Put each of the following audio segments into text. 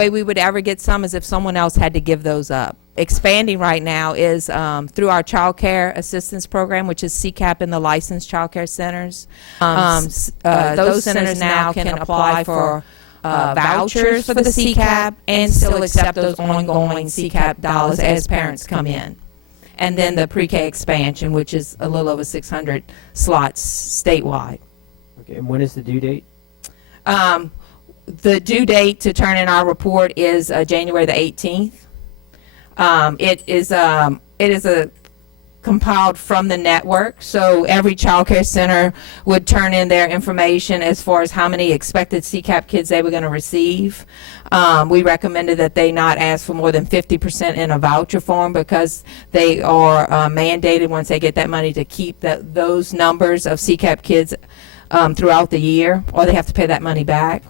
way we would ever get some is if someone else had to give those up. Expanding right now is through our child care assistance program, which is CCAP in the licensed child care centers. Those centers now can apply for vouchers for the CCAP and still accept those ongoing CCAP dollars as parents come in. And then the pre-K expansion, which is a little over 600 slots statewide. Okay, and when is the due date? The due date to turn in our report is January the 18th. It is compiled from the network, so every child care center would turn in their information as far as how many expected CCAP kids they were going to receive. We recommended that they not ask for more than 50% in a voucher form because they are mandated once they get that money to keep those numbers of CCAP kids throughout the year, or they have to pay that money back.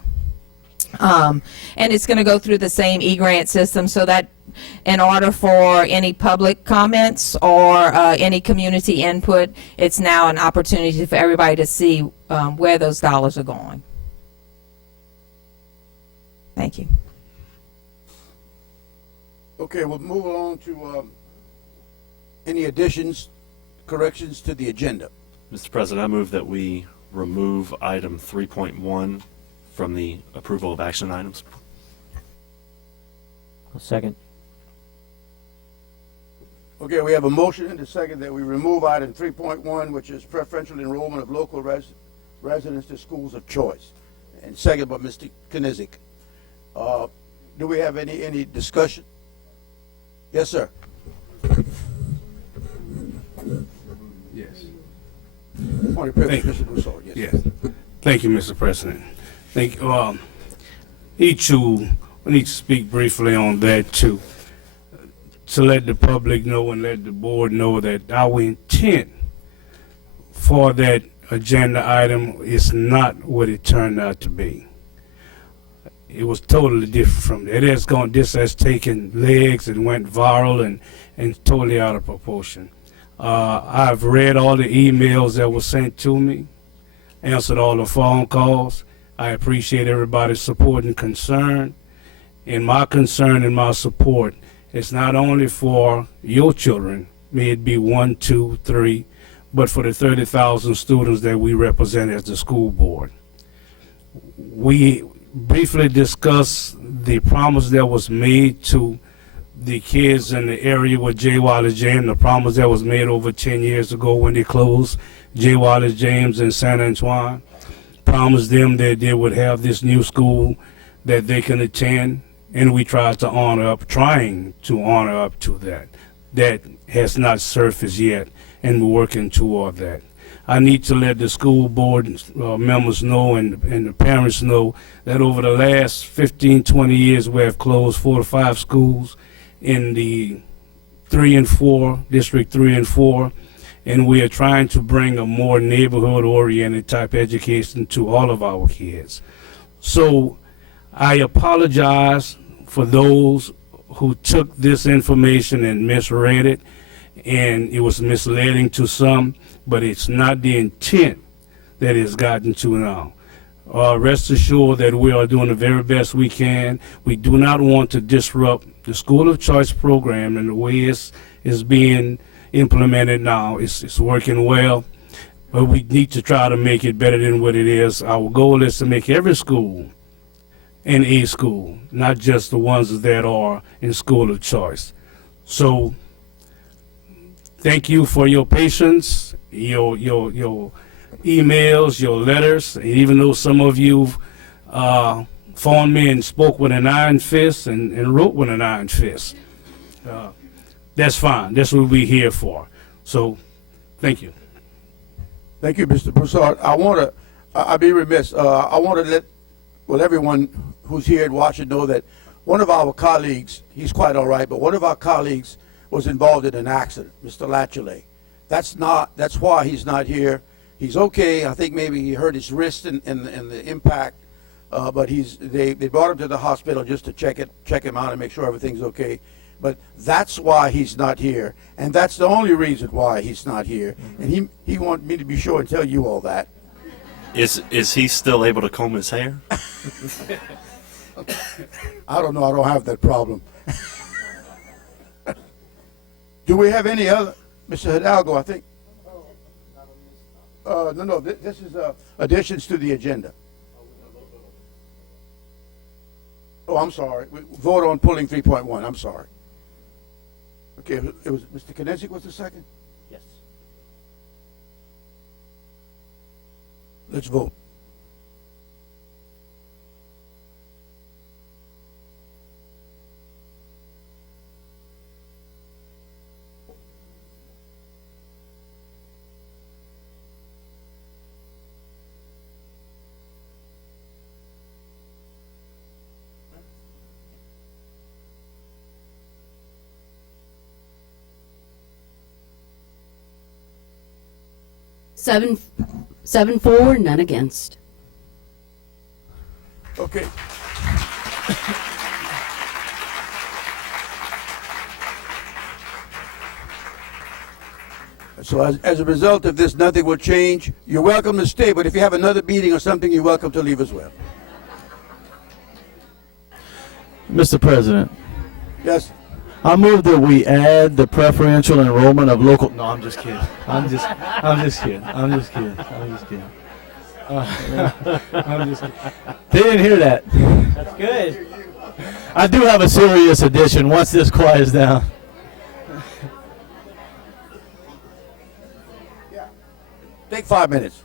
And it's going to go through the same e-grant system, so that in order for any public comments or any community input, it's now an opportunity for everybody to see where those dollars are going. Thank you. Okay, we'll move along to any additions, corrections to the agenda. Mr. President, I move that we remove item 3.1 from the approval of action items. I'll second. Okay, we have a motion and a second that we remove item 3.1, which is preferential enrollment of local residents to schools of choice, and second by Mr. Knizik. Do we have any discussion? Yes, sir. Yes. Point of privilege, Thank Mr. Broussard. Yes. Yes. Thank you, Mr. President. Thank you. We need to speak briefly on that too, to let the public know and let the board know that our intent for that agenda item is not what it turned out to be. It was totally different from that. This has taken legs and went viral and totally out of proportion. I've read all the emails that were sent to me, answered all the phone calls. I appreciate everybody's support and concern. And my concern and my support is not only for your children, may it be 1, 2, 3, but for the 30,000 students that we represent as the school board. We briefly discussed the promise that was made to the kids in the area with J. Wallace James, the promise that was made over 10 years ago when they closed J. Wallace James in San Antoine. Promised them that they would have this new school that they can attend, and we trying to honor up to that. That has not surfaced yet, and we're working toward that. I need to let the school board members know and the parents know that over the last 15, 20 years, we have closed 4 to 5 schools in the 3 and 4, District 3 and 4, and we are trying to bring a more neighborhood-oriented type education to all of our kids. So I apologize for those who took this information and misread it, and it was misleading to some, but it's not the intent that it's gotten to now. Rest assured that we are doing the very best we can. We do not want to disrupt the School of Choice program and the way it's being implemented now. It's working well, but we need to try to make it better than what it is. Our goal is to make every school an A school, not just the ones that are in School of Choice. So thank you for your patience, your emails, your letters, and even though some of you phoned me and spoke with an iron fist and wrote with an iron fist. That's fine. That's what we're here for. So, thank you. Thank you, Mr. Broussard. I'll be remiss. I want to let everyone who's here and watching know that one of our colleagues, he's quite all right, but one of our colleagues was involved in an accident, Mr. Latchley. That's why he's not here. He's okay. I think maybe he hurt his wrist in the impact, but they brought him to the hospital just to check him out and make sure everything's okay. But that's why he's not here, and that's the only reason why he's not here. And he wanted me to be sure and tell you all that. Is he still able to comb his hair? I don't know, I don't have that problem. Do we have any other, Mr. Hidalgo, I think? No, this is additions to the agenda. Oh, I'm sorry. We vote on pulling 3.1. I'm sorry. Okay, it was Mr. Kinesic was the second? Yes. Let's vote. Seven for, none against. Okay. So as a result of this, nothing will change. You're welcome to stay, but if you have another meeting or something, you're welcome to leave as well. Mr. President, Yes? I move that we add the preferential enrollment of local. No, I'm just kidding. I'm just kidding. I'm just kidding. They didn't hear that. That's good. I do have a serious addition once this quiets down. Take 5 minutes.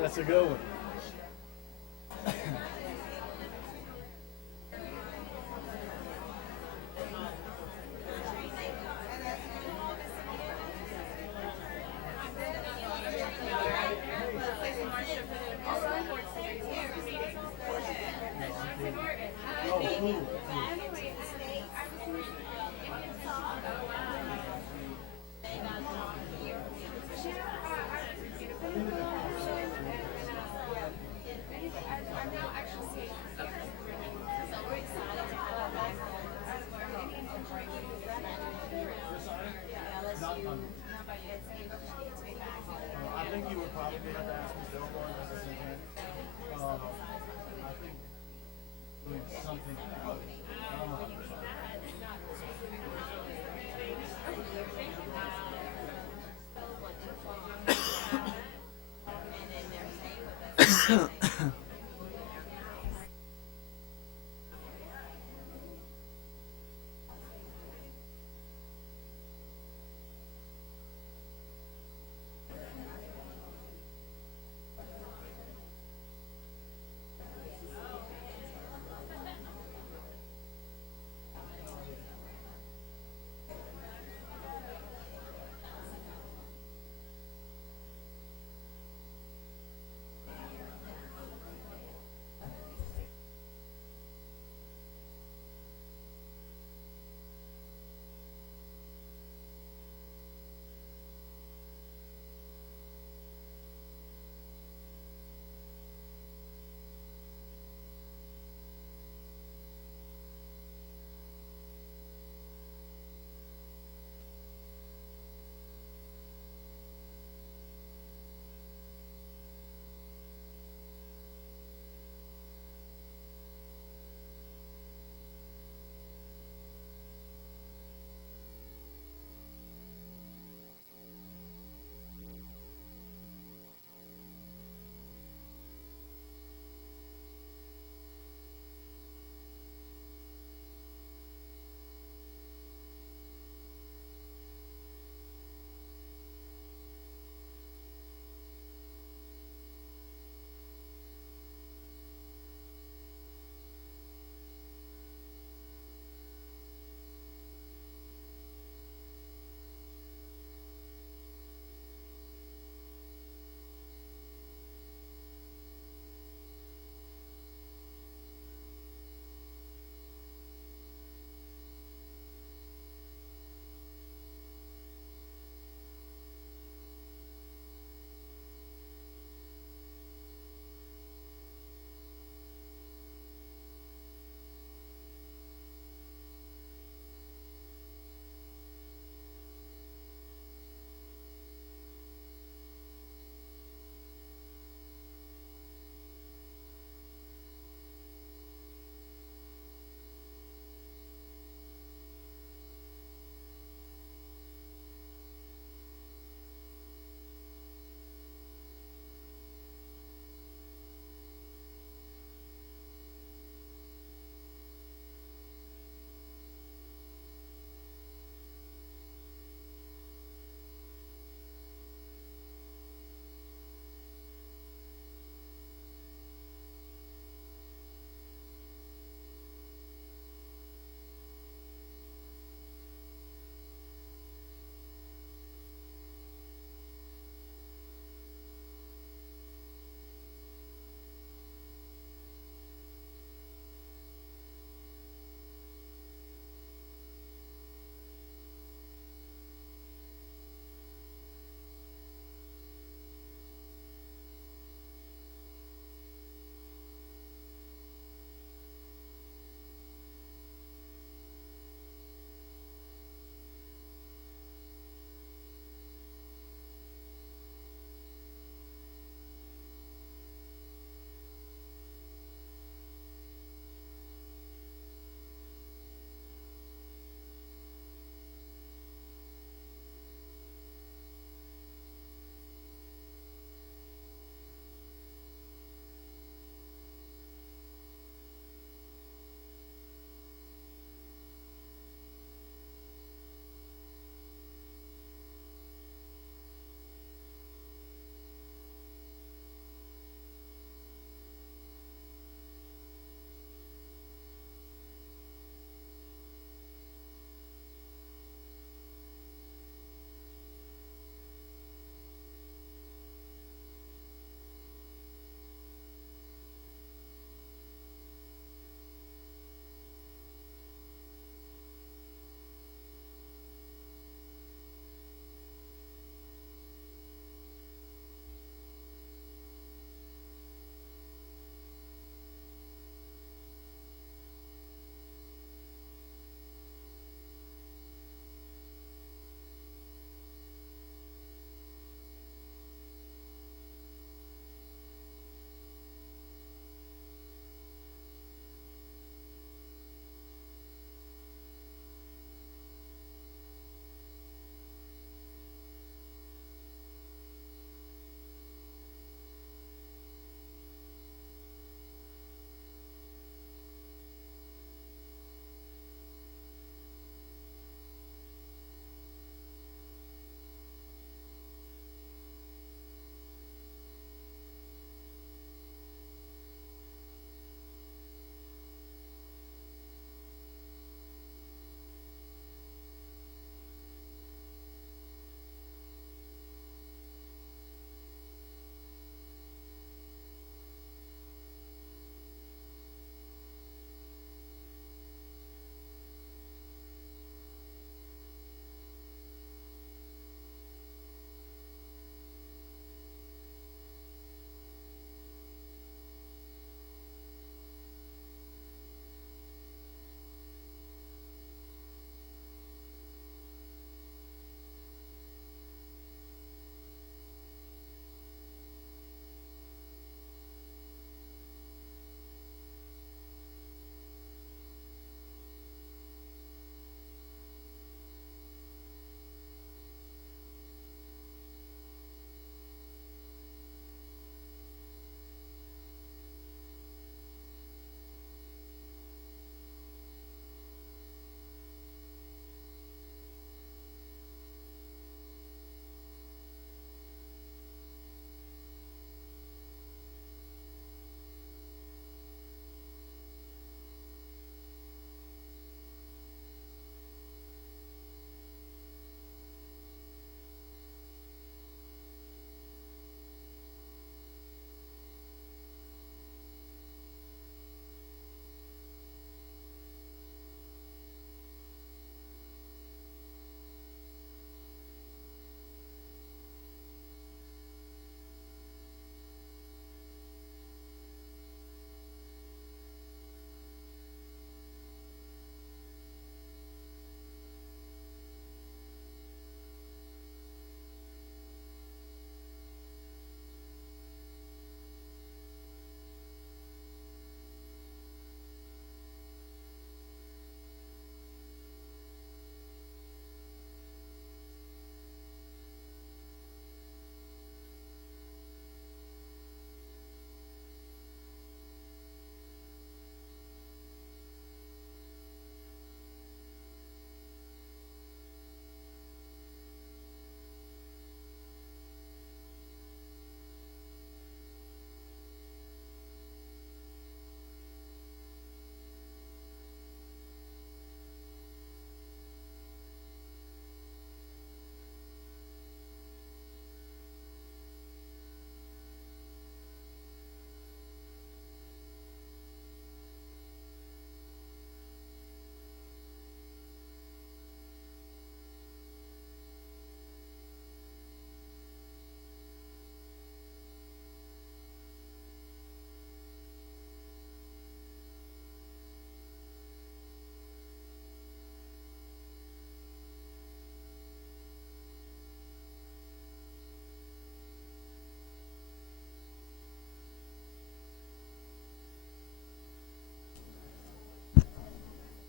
That's a good one.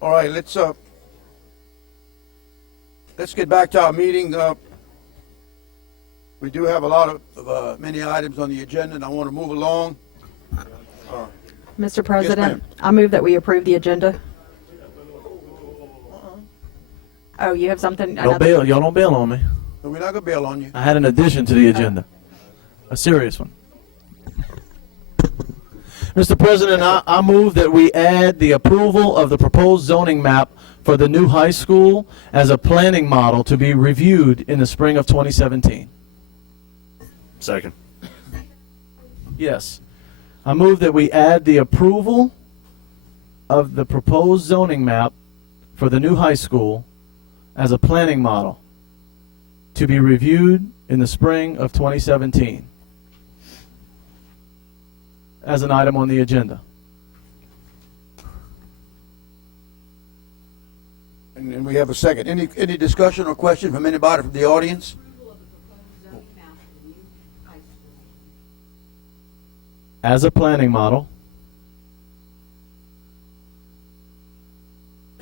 All right, let's get back to our meeting. We do have a lot of many items on the agenda, and I want to move along. Mr. President, ma'am. I move that we approve the agenda. Oh, you have something? Y'all don't bail on me. So we're not gonna bail on you. I had an addition to the agenda, a serious one. Mr. President, I move that we add the approval of the proposed zoning map for the new high school as a planning model to be reviewed in the spring of 2017. Second. Yes. I move that we add the approval of the proposed zoning map for the new high school as a planning model to be reviewed in the spring of 2017 as an item on the agenda. And we have a second. Any discussion or question from anybody from the audience? As a planning model,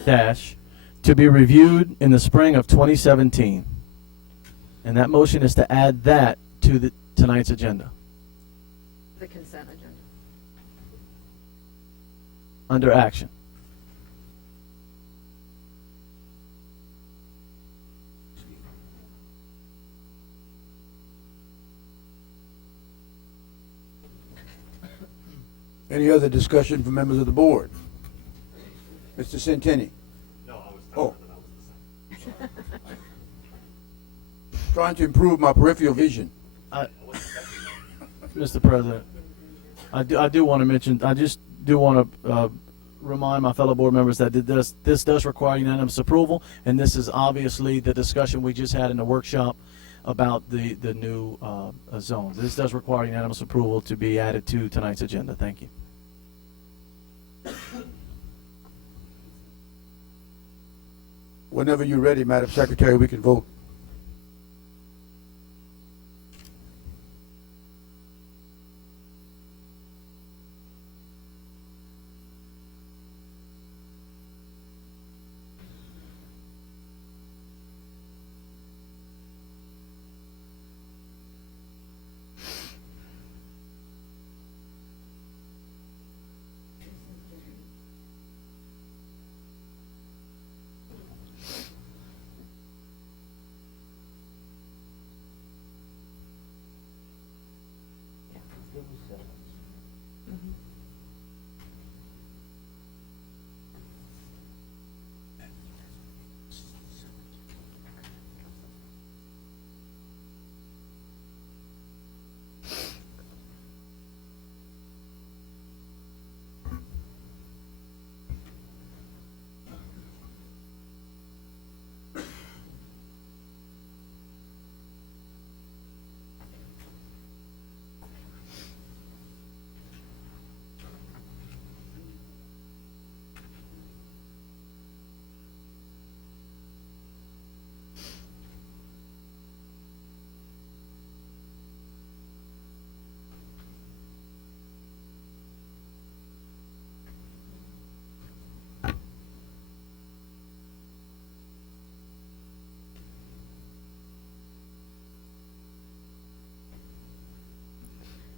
dash, to be reviewed in the spring of 2017. And that motion is to add that to tonight's agenda, The consent agenda. under action. Any other discussion from members of the board? Mr. Centini? Oh. Trying to improve my peripheral vision. Mr. President, I do want to mention, I just do want to remind my fellow board members that this does require unanimous approval, and this is obviously the discussion we just had in the workshop about the new zones. This does require unanimous approval to be added to tonight's agenda. Thank you. Whenever you're ready, Madam Secretary, we can vote.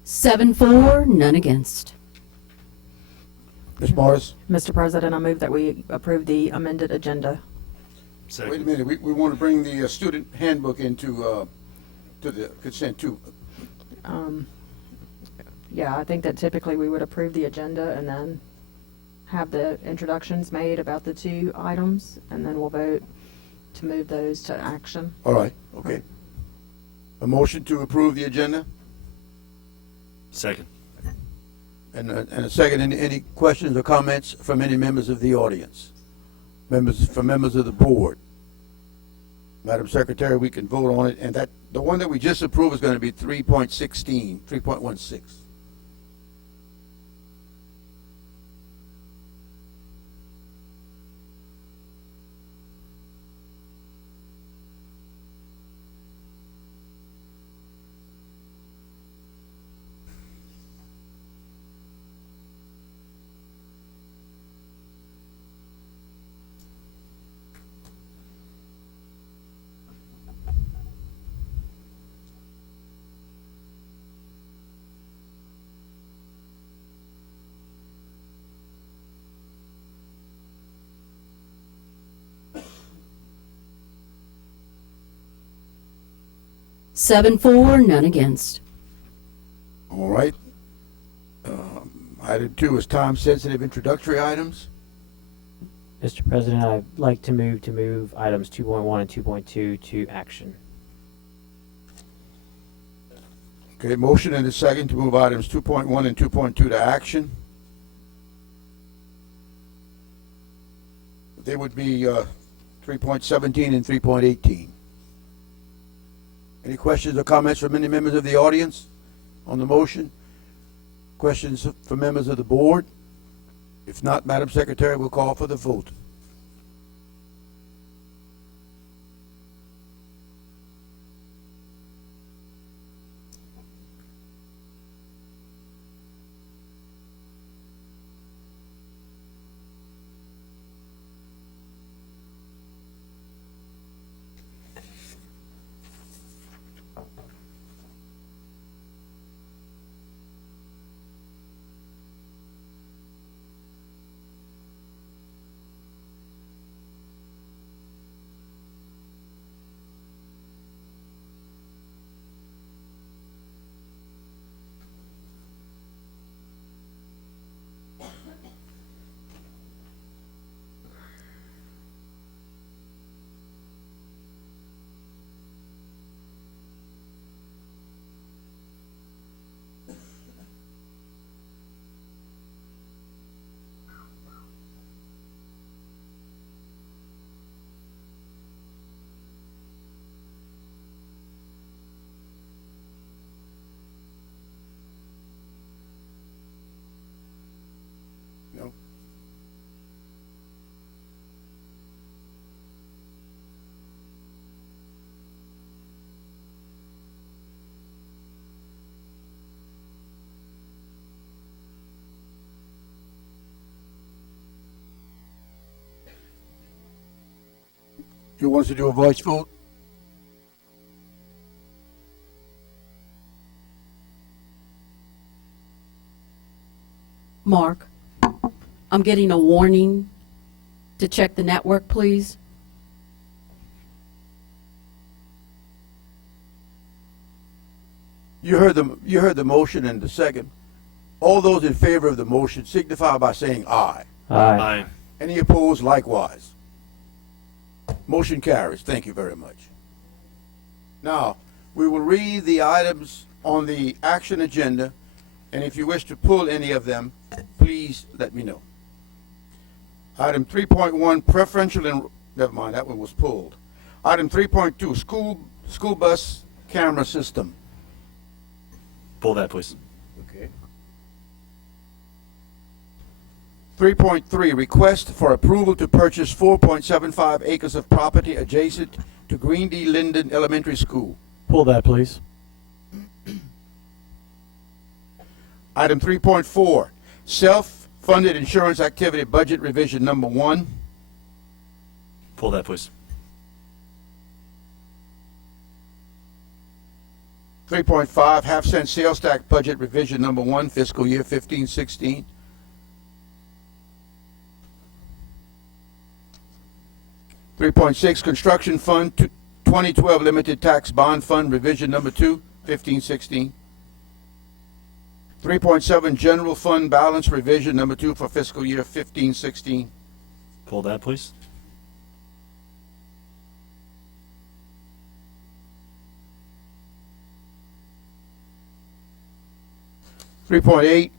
Seven for, none against. Ms. Morris? Mr. President, I move that we approve the amended agenda. Second. Wait a minute, we want to bring the student handbook into to the consent too. Yeah, I think that typically we would approve the agenda and then have the introductions made about the two items, and then we'll vote to move those to action. All right, okay. A motion to approve the agenda Second. and a second. Any questions or comments from any members of the audience? Members of the board? Madam Secretary, we can vote on it, and that the one that we just approved is going to be 3.16, 3.16. 7-4, none against. All right. Item 2 is time-sensitive introductory items. Mr. President, I'd like to move items 2.1 and 2.2 to action. Okay, motion and a second to move items 2.1 and 2.2 to action. They would be 3.17 and 3.18. Any questions or comments from any members of the audience on the motion? Questions from members of the board? If not, Madam Secretary, we'll call for the vote. No? You want us to do a voice vote? Mark, I'm getting a warning to check the network, please. You heard the motion and the second. All those in favor of the motion signify by saying aye. Aye. Any opposed, likewise. Motion carries. Thank you very much. Now, we will read the items on the action agenda, and if you wish to pull any of them, please let me know. Item 3.1, never mind, that one was pulled. Item 3.2, school bus camera system. Pull that, please. Okay. 3.3, request for approval to purchase 4.75 acres of property adjacent to Green D. Linden Elementary School. Pull that, please. Item 3.4, self-funded insurance activity budget revision number 1. Pull that, please. 3.5, half-cent sales tax budget revision number 1, fiscal year 15-16. 3.6, construction fund 2012 limited tax bond fund revision number 2, 15-16. 3.7, general fund balance revision number 2 for fiscal year 15-16. Pull that, please. 3.8,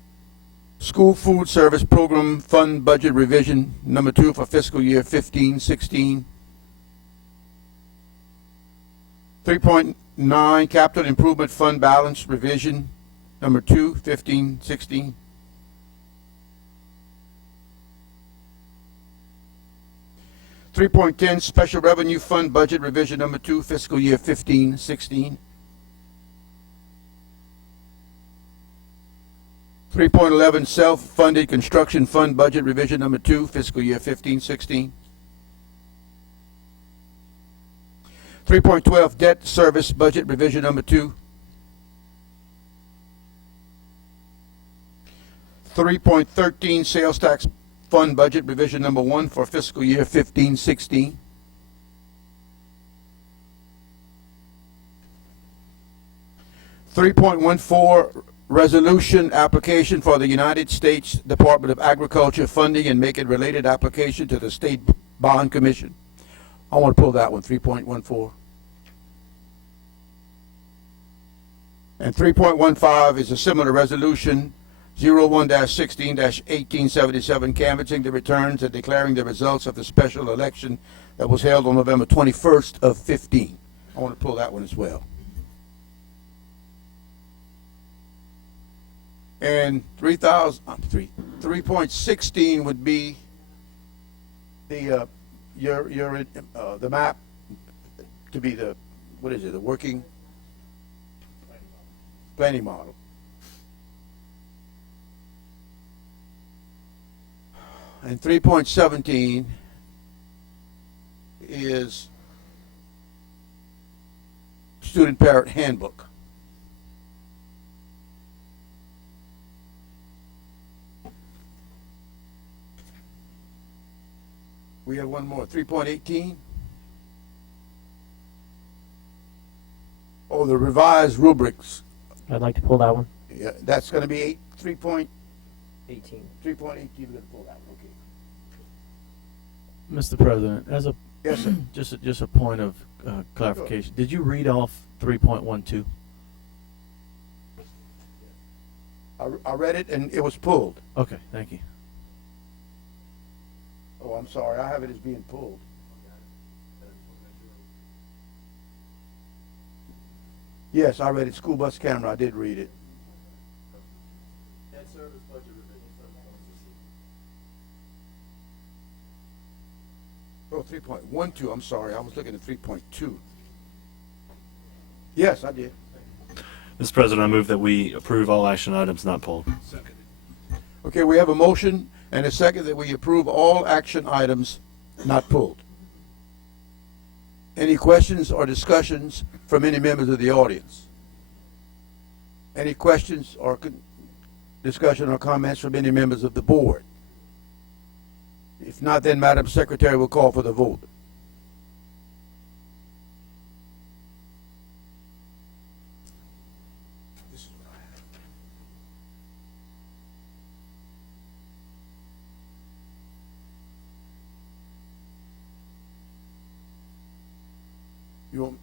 school food service program fund budget revision number 2 for fiscal year 15-16. 3.9, capital improvement fund balance revision number 2, 15-16. 3.10, special revenue fund budget revision number 2, fiscal year 15-16. 3.11, self-funded construction fund budget revision number 2, fiscal year 15-16. 3.12, debt service budget revision number 2. 3.13, sales tax fund budget revision number 1 for fiscal year 15-16. 3.14, resolution application for the United States Department of Agriculture funding and making related application to the State Bond Commission. I want to pull that one, 3.14. And 3.15 is a similar resolution, 01-16-1877, canvassing the returns and declaring the results of the special election that was held on November 21st of 15. I want to pull that one as well. And 3.16 would be the the map to be the, what is it, the working planning model. And 3.17 is student parent handbook. We have one more, 3.18. Oh, the revised rubrics. I'd like to pull that one. Yeah, that's going to be 3.18. 18. We're going to pull that one, okay. Mr. President, as a Yes, sir. just a point of clarification, did you read off 3.12? I read it and it was pulled. Okay, thank you. Oh, I'm sorry, I have it as being pulled. Yes, I read it, school bus camera, I did read it. Oh, 3.12, I'm sorry, I was looking at 3.2. Yes, I did. Mr. President, I move that we approve all action items not pulled. Okay, we have a motion and a second that we approve all action items not pulled. Any questions or discussions from any members of the audience? Any questions or discussion or comments from any members of the board? If not, then Madam Secretary will call for the vote. You want,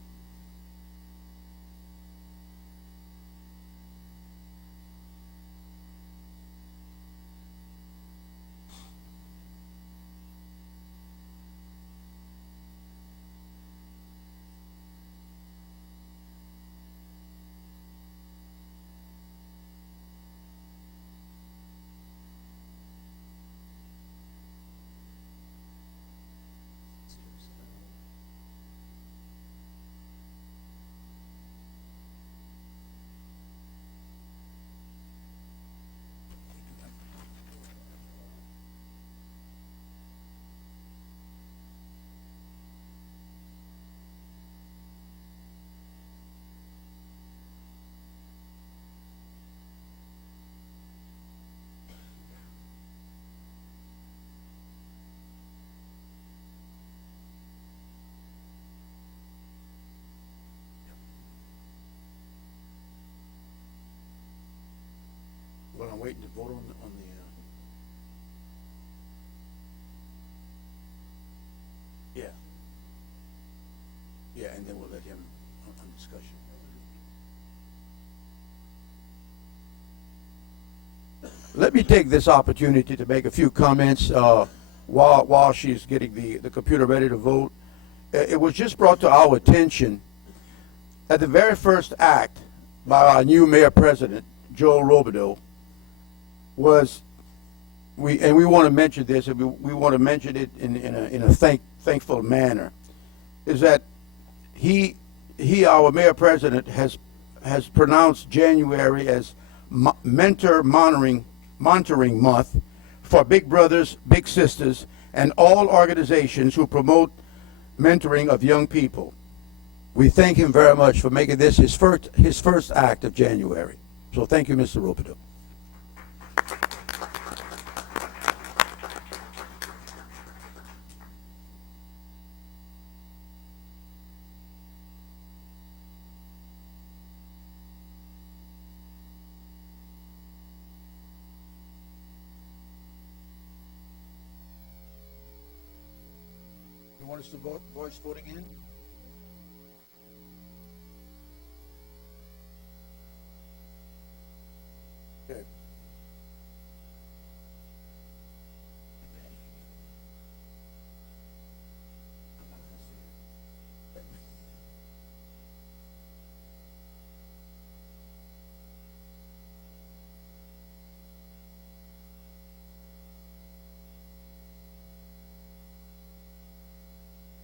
well, I'm waiting to vote on the yeah. Yeah, and then we'll let him on discussion. Let me take this opportunity to make a few comments while she's getting the computer ready to vote. It was just brought to our attention that the very first act by our new mayor president, Joe Robideau, was we want to mention this, and we want to mention it in a thankful manner, is that he our mayor president has pronounced January as mentor monitoring month for big brothers, big sisters, and all organizations who promote mentoring of young people. We thank him very much for making this his first act of January. So thank you, Mr. Robideau. want us to voice voting in? Okay.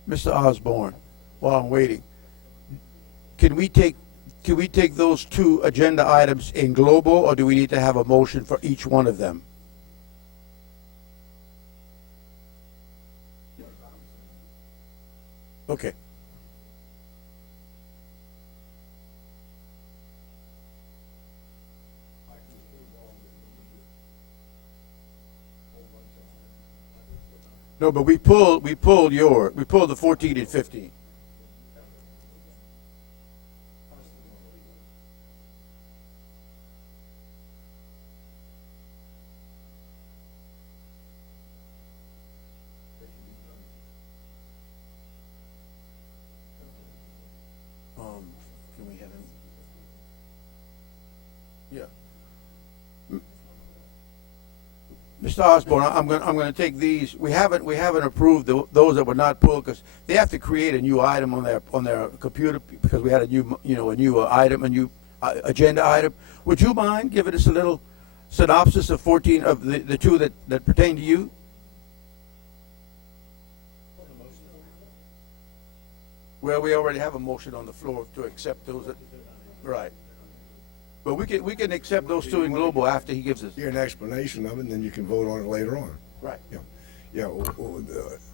Mr. Osborne, while I'm waiting, can we take those two agenda items in global, or do we need to have a motion for each one of them? Okay. No, but we pulled the 14 and 15. Can we have him? Yeah. Mr. Osborne, I'm going to take these. We haven't approved those that were not pulled because they have to create a new item on their computer because we had a new item, a new agenda item. Would you mind giving us a little synopsis of 14 of the two that pertain to you? Well, we already have a motion on the floor to accept those. Right. But we can accept those two in global after he gives us. Hear an explanation of it, and then you can vote on it later on. Right. Yeah. Yeah.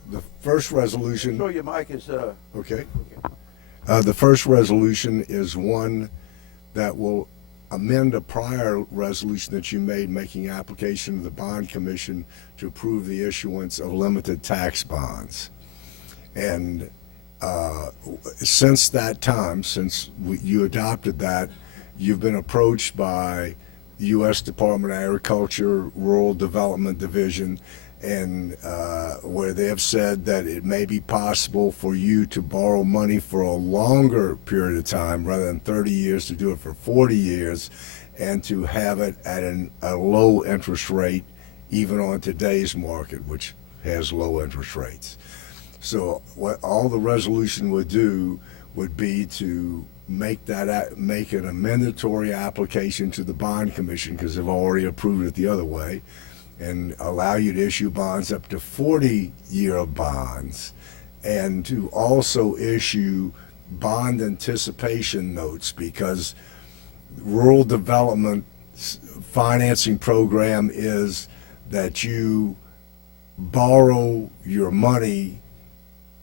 The first resolution. Show your mic is. Okay. The first resolution is one that will amend a prior resolution that you made making application to the Bond Commission to approve the issuance of limited tax bonds. And since that time, you adopted that, you've been approached by the U.S. Department of Agriculture, Rural Development Division, and where they have said that it may be possible for you to borrow money for a longer period of time rather than 30 years, to do it for 40 years, and to have it at a low interest rate, even on today's market, which has low interest rates. So what all the resolution would do would be to make an amendatory application to the Bond Commission, because they've already approved it the other way, and allow you to issue bonds up to 40-year bonds, and to also issue bond anticipation notes, because rural development financing program is that you borrow your money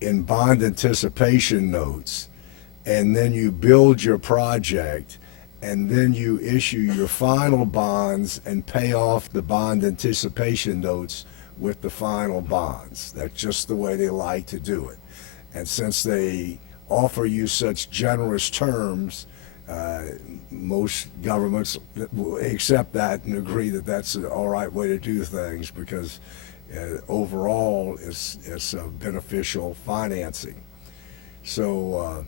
in bond anticipation notes, and then you build your project, and then you issue your final bonds and pay off the bond anticipation notes with the final bonds. That's just the way they like to do it. And since they offer you such generous terms, most governments will accept that and agree that that's an all right way to do things, because overall it's beneficial financing. So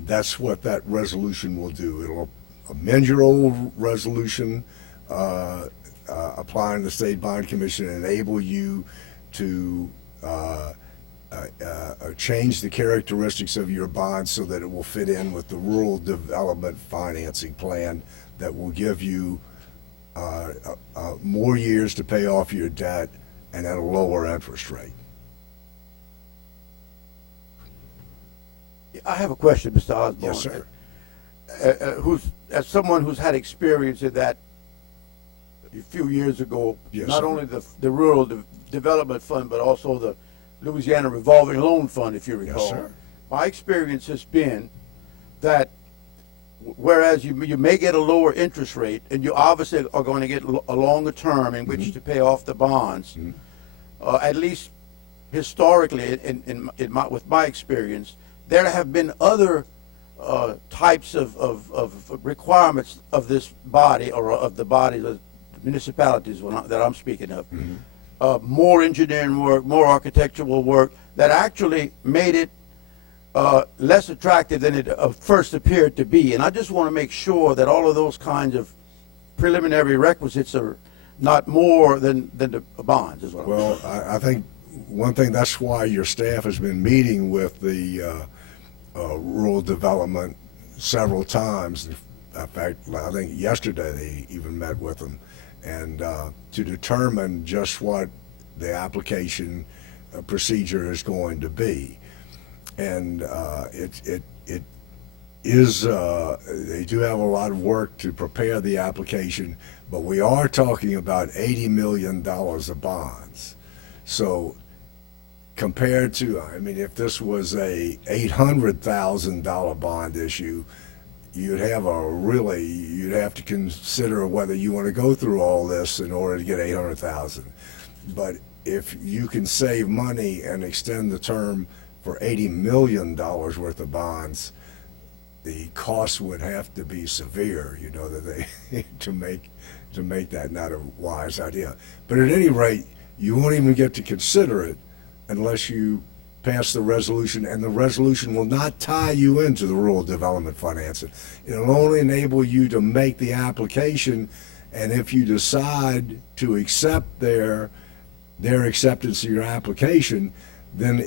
that's what that resolution will do. It'll amend your old resolution applying to the State Bond Commission and enable you to change the characteristics of your bonds so that it will fit in with the rural development financing plan that will give you more years to pay off your debt and at a lower interest rate. I have a question, Mr. Osborne. Yes, sir. As someone who's had experience in that a few years ago, Yes, not sir. only the Rural Development Fund, but also the Louisiana Revolving Loan Fund, if you recall. Yes, sir. My experience has been that whereas you may get a lower interest rate, and you obviously are going to get a longer term in which to pay off the bonds, at least historically, with my experience, there have been other types of requirements of this body, or of the body, the municipalities that I'm speaking of. More engineering work, more architectural work, that actually made it less attractive than it first appeared to be. And I just want to make sure that all of those kinds of preliminary requisites are not more than the bonds, is what I'm Well, saying. I think one thing, that's why your staff has been meeting with the rural development several times. In fact, I think yesterday they even met with them, and to determine just what the application procedure is going to be. And it is, they do have a lot of work to prepare the application, but we are talking about $80 million of bonds. So compared to, I mean, if this was a $800,000 bond issue, you'd have to consider whether you want to go through all this in order to get 800,000. But if you can save money and extend the term for $80 million worth of bonds, the cost would have to be severe, you know, that they to make that not a wise idea. But at any rate, you won't even get to consider it unless you pass the resolution, and the resolution will not tie you into the rural development financing. It'll only enable you to make the application, and if you decide to accept their acceptance of your application, then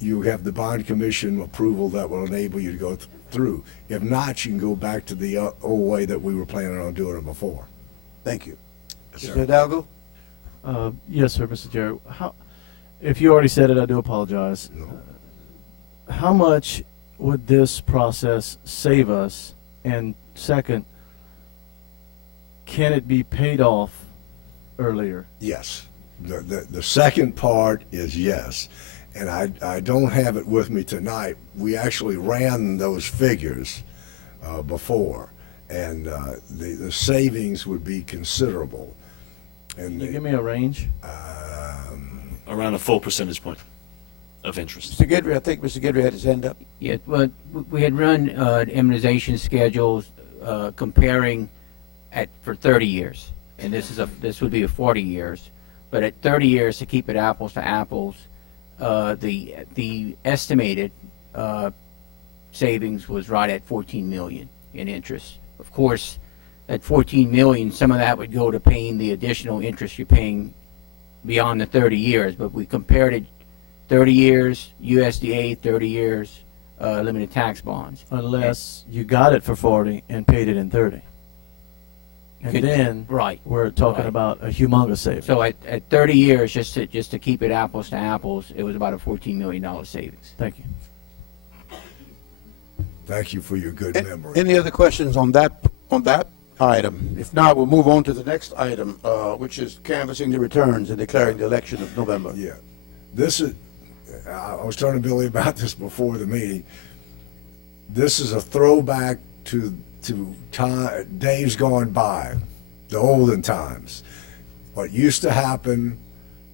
you have the bond commission approval that will enable you to go through. If not, you can go back to the old way that we were planning on doing it before. Thank you. Yes, Mr. sir. Hidalgo? Yes, sir, Mr. Chair. If you already said it, I do apologize. No. How much would this process save us? And second, can it be paid off earlier? Yes. The second part is yes. And I don't have it with me tonight. We actually ran those figures before, and the savings would be considerable. And Can you give me a range? Around a full percentage point of interest. Mr. Guidry, I think Mr. Guidry had his hand up. Yeah, well, we had run immunization schedules comparing for 30 years, and this would be a 40 years. But at 30 years, to keep it apples to apples, the estimated savings was right at 14 million in interest. Of course, at 14 million, some of that would go to paying the additional interest you're paying beyond the 30 years. But we compared it 30 years USDA, 30 years limited tax bonds. Unless you got it for 40 and paid it in 30. And Could- then Right. we're talking Right. about a humongous savings. So at 30 years, just to keep it apples to apples, it was about a $14 million savings. Thank you. thank you for your good memory. Any other questions on that item? If not, we'll move on to the next item, which is canvassing the returns and declaring the election of November. Yeah, this is, I was talking to Billy about this before the meeting. This is a throwback to days gone by, the olden times. What used to happen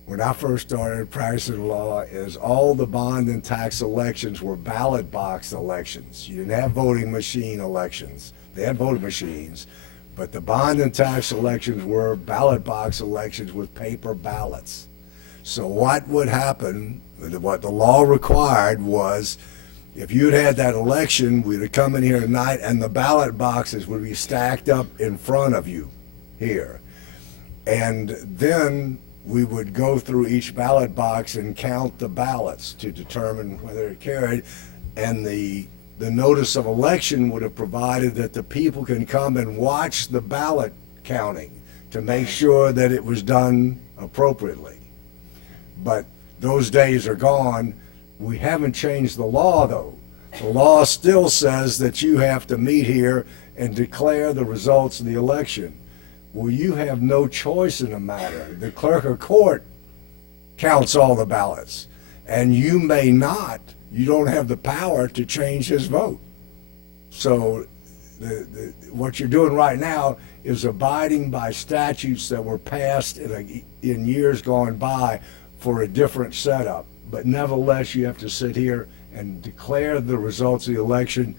when I first started practicing law is all the bond and tax elections were ballot box elections. You didn't have voting machine elections. They had voting machines, but the bond and tax elections were ballot box elections with paper ballots. So what would happen, what the law required was, if you'd had that election, we'd have come in here tonight and the ballot boxes would be stacked up in front of you here. And then we would go through each ballot box and count the ballots to determine whether it carried. And the notice of election would have provided that the people can come and watch the ballot counting to make sure that it was done appropriately. But those days are gone. We haven't changed the law, though. The law still says that you have to meet here and declare the results of the election. Well, you have no choice in the matter. The clerk of court counts all the ballots, and you may not. You don't have the power to change his vote. So what you're doing right now is abiding by statutes that were passed in years gone by for a different setup. But nevertheless, you have to sit here and declare the results of the election,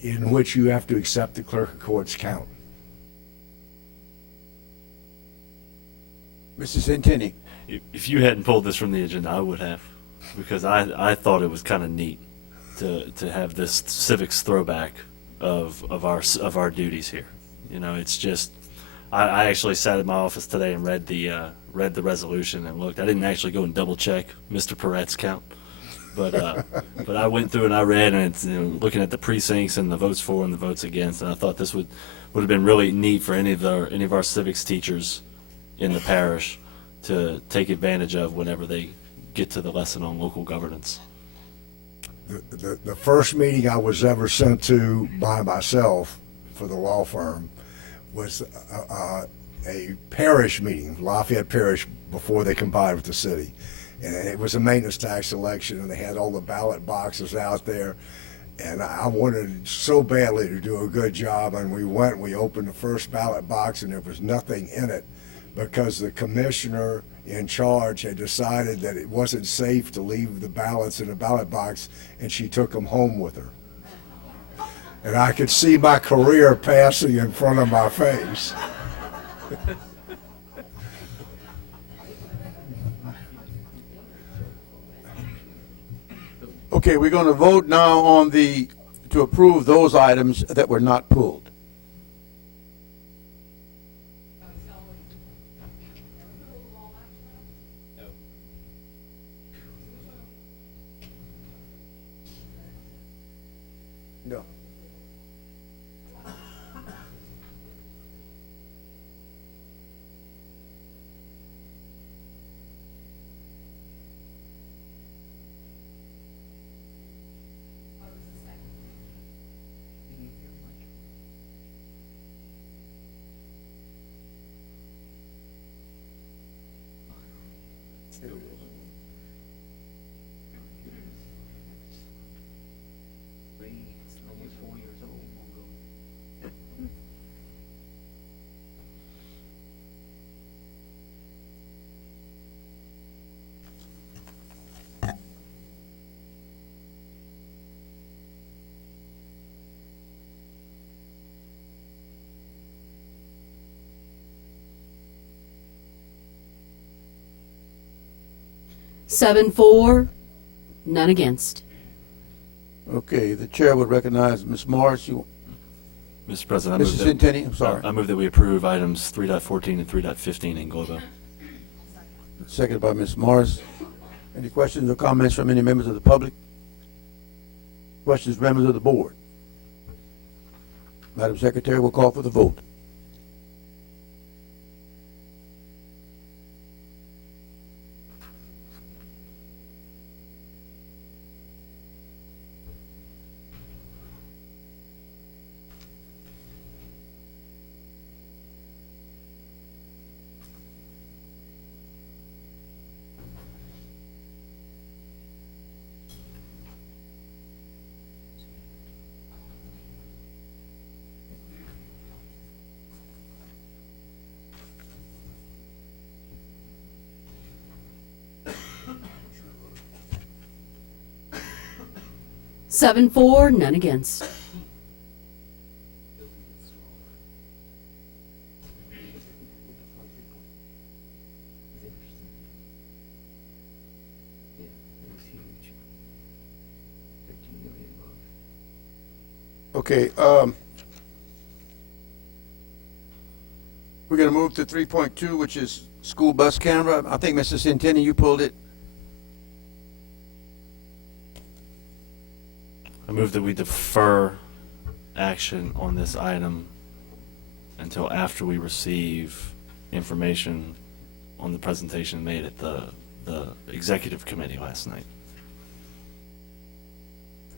in which you have to accept the clerk of court's count. Mr. Centini? If you hadn't pulled this from the agenda, I would have, because I thought it was kind of neat to have this civics throwback of our duties here. You know, it's just I actually sat in my office today and read the resolution and looked. I didn't actually go and double check Mr. Perret's count, but I went through and I read, and it's, you know, looking at the precincts and the votes for and the votes against, and I thought this would have been really neat for any of our civics teachers in the parish to take advantage of whenever they get to the lesson on local governance. The first meeting I was ever sent to by myself for the law firm was a parish meeting, Lafayette Parish, before they combined with the city. And it was a maintenance tax election, and they had all the ballot boxes out there. And I wanted so badly to do a good job, and we opened the first ballot box, and there was nothing in it because the commissioner in charge had decided that it wasn't safe to leave the ballots in the ballot box, and she took them home with her. And I could see my career passing in front of my face. Okay, we're going to vote now on to approve those items that were not pulled. No. Seven for, none against. Okay, the chair would recognize Ms. Morris. Mr. President, I move Mrs. Centeni, I'm sorry. I move that we approve items 3.14 and 3.15 in globo. Seconded by Ms. Morris. Any questions or comments from any members of the public? Questions, members of the board? Madam Secretary, will call for the vote. Seven for, none against. Okay, we're going to move to 3.2, which is school bus camera. I think, Mr. Centeni, you pulled it. I move that we defer action on this item until after we receive information on the presentation made at the executive committee last night.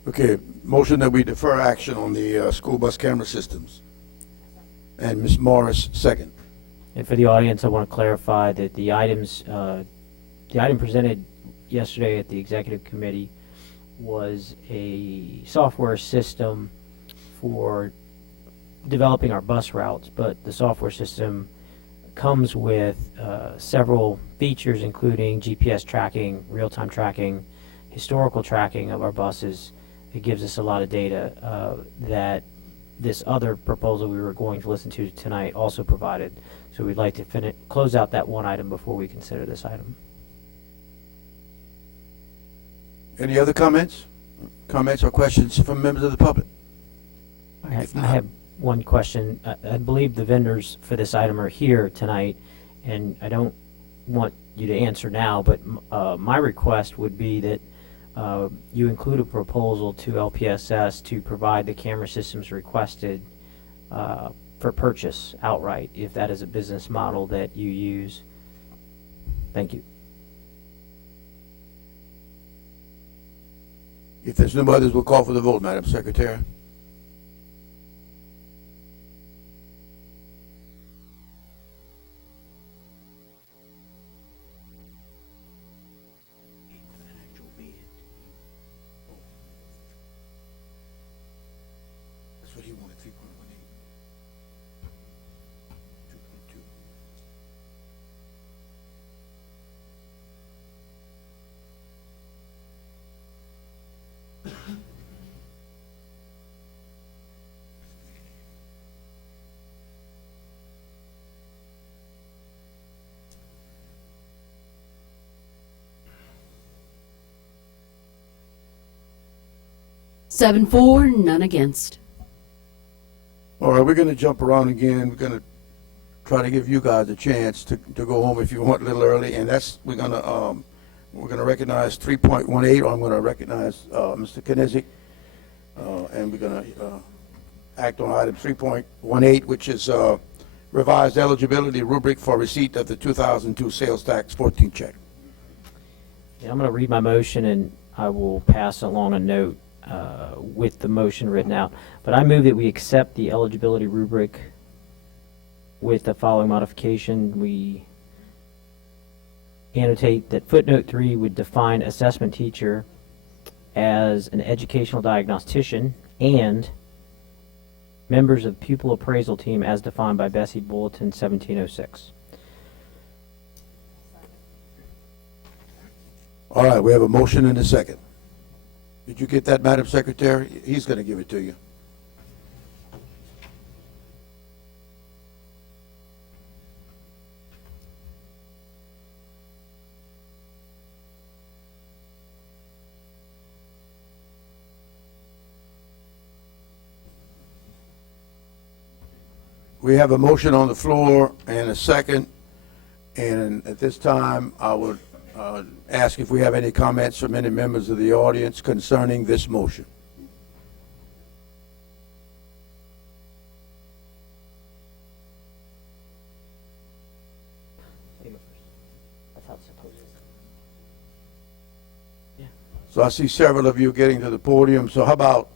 Okay, motion that we defer action on the school bus camera systems. And Ms. Morris, second. And for the audience, I want to clarify that the item presented yesterday at the executive committee was a software system for developing our bus routes, but the software system comes with several features, including GPS tracking, real-time tracking, historical tracking of our buses. It gives us a lot of data that this other proposal we were going to listen to tonight also provided. So we'd like to close out that one item before we consider this item. Any other comments? Comments or questions from members of the public? I have one question. I believe the vendors for this item are here tonight, and I don't want you to answer now, but my request would be that you include a proposal to LPSS to provide the camera systems requested for purchase outright, if that is a business model that you use. Thank you. If there's no others, we'll call for the vote, Madam Secretary. That's what he wanted, 3.18. 2.2. Seven for, none against. All right, we're going to jump around again. We're going to try to give you guys a chance to go home if you want a little early, and that's we're going to recognize 3.18. I'm going to recognize Mr. Knizik, and we're going to act on item 3.18, which is revised eligibility rubric for receipt of the 2002 sales tax 14 check. Yeah, I'm going to read my motion, and I will pass along a note with the motion written out. But I move that we accept the eligibility rubric with the following modification. We annotate that footnote 3 would define assessment teacher as an educational diagnostician and members of pupil appraisal team as defined by Bessie Bulletin 1706. All right, we have a motion and a second. Did you get that, Madam Secretary? He's going to give it to you. We have a motion on the floor and a second, and at this time, I would ask if we have any comments from any members of the audience concerning this motion. That's how it's supposed to. So I see several of you getting to the podium, so how about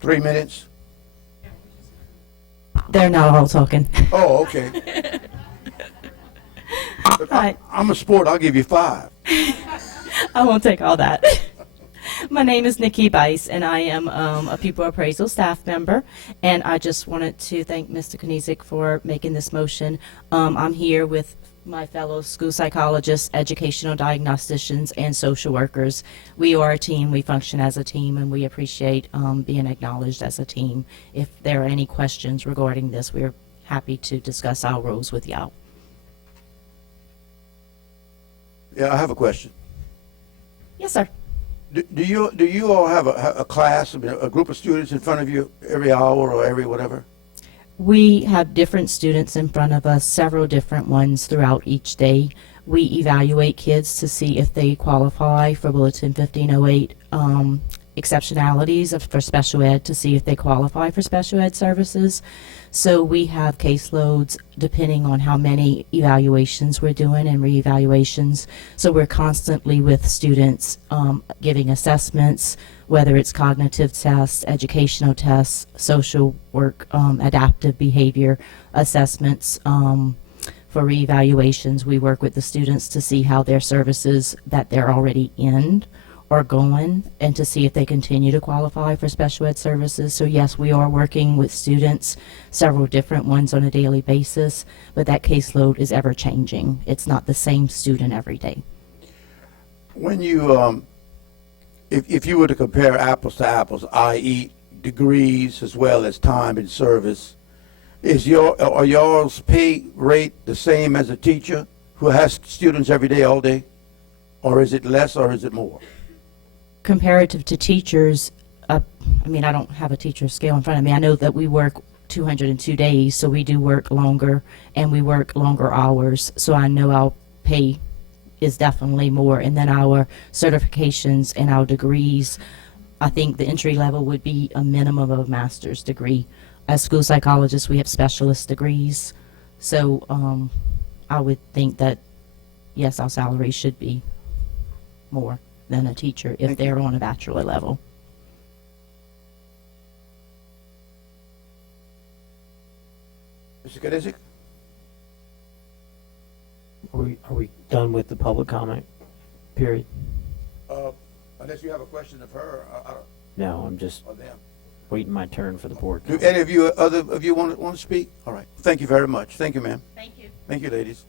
3 minutes? They're not all talking. Oh, okay. Hi. I'm a sport, I'll give you 5. I won't take all that. My name is Nikki Bice, and I am a pupil appraisal staff member. And I just wanted to thank Mr. Knizik for making this motion. I'm here with my fellow school psychologists, educational diagnosticians, and social workers. We are a team. We function as a team, and we appreciate being acknowledged as a team. If there are any questions regarding this, we're happy to discuss our roles with y'all. Yeah, I have a question. Yes, sir. Do you all have a class, I mean, a group of students in front of you every hour or every whatever? We have different students in front of us, several different ones throughout each day. We evaluate kids to see if they qualify for Bulletin 1508 exceptionalities for special ed, to see if they qualify for special ed services. So we have caseloads depending on how many evaluations we're doing and reevaluations. So we're constantly with students giving assessments, whether it's cognitive tests, educational tests, social work, adaptive behavior assessments. For reevaluations, we work with the students to see how their services that they're already in are going and to see if they continue to qualify for special ed services. So yes, we are working with students, several different ones on a daily basis, but that caseload is ever changing. It's not the same student every day. When you, if you were to compare apples to apples, i.e. degrees as well as time in service. Are y'all's pay rate the same as a teacher who has students every day, all day? Or is it less or is it more? Comparative to teachers, I mean, I don't have a teacher scale in front of me. I know that we work 202 days, so we do work longer, and we work longer hours. So I know our pay is definitely more. And then our certifications and our degrees, I think the entry level would be a minimum of a master's degree. As school psychologists, we have specialist degrees. So I would think that, yes, our salary should be more than a teacher if they're on a bachelor level. Mr. Kadesic? Are we done with the public comment period? Unless you have a question of her No, I'm just or them. waiting my turn for the board. Do any of you, other of you want to speak? All right. Thank you very much. Thank you, ma'am. Thank you. Thank you, ladies.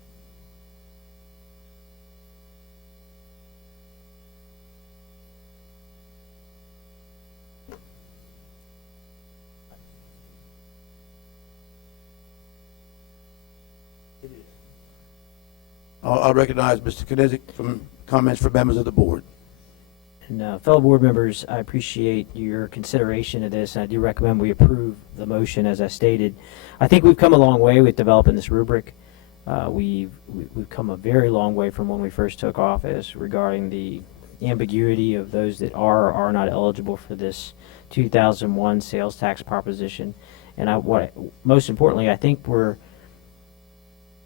I'll recognize Mr. Kniznik from comments from members of the board. And fellow board members, I appreciate your consideration of this, and I do recommend we approve the motion as I stated. I think we've come a long way with developing this rubric. We've come a very long way from when we first took office regarding the ambiguity of those that are or are not eligible for this 2001 sales tax proposition. And most importantly, I think we're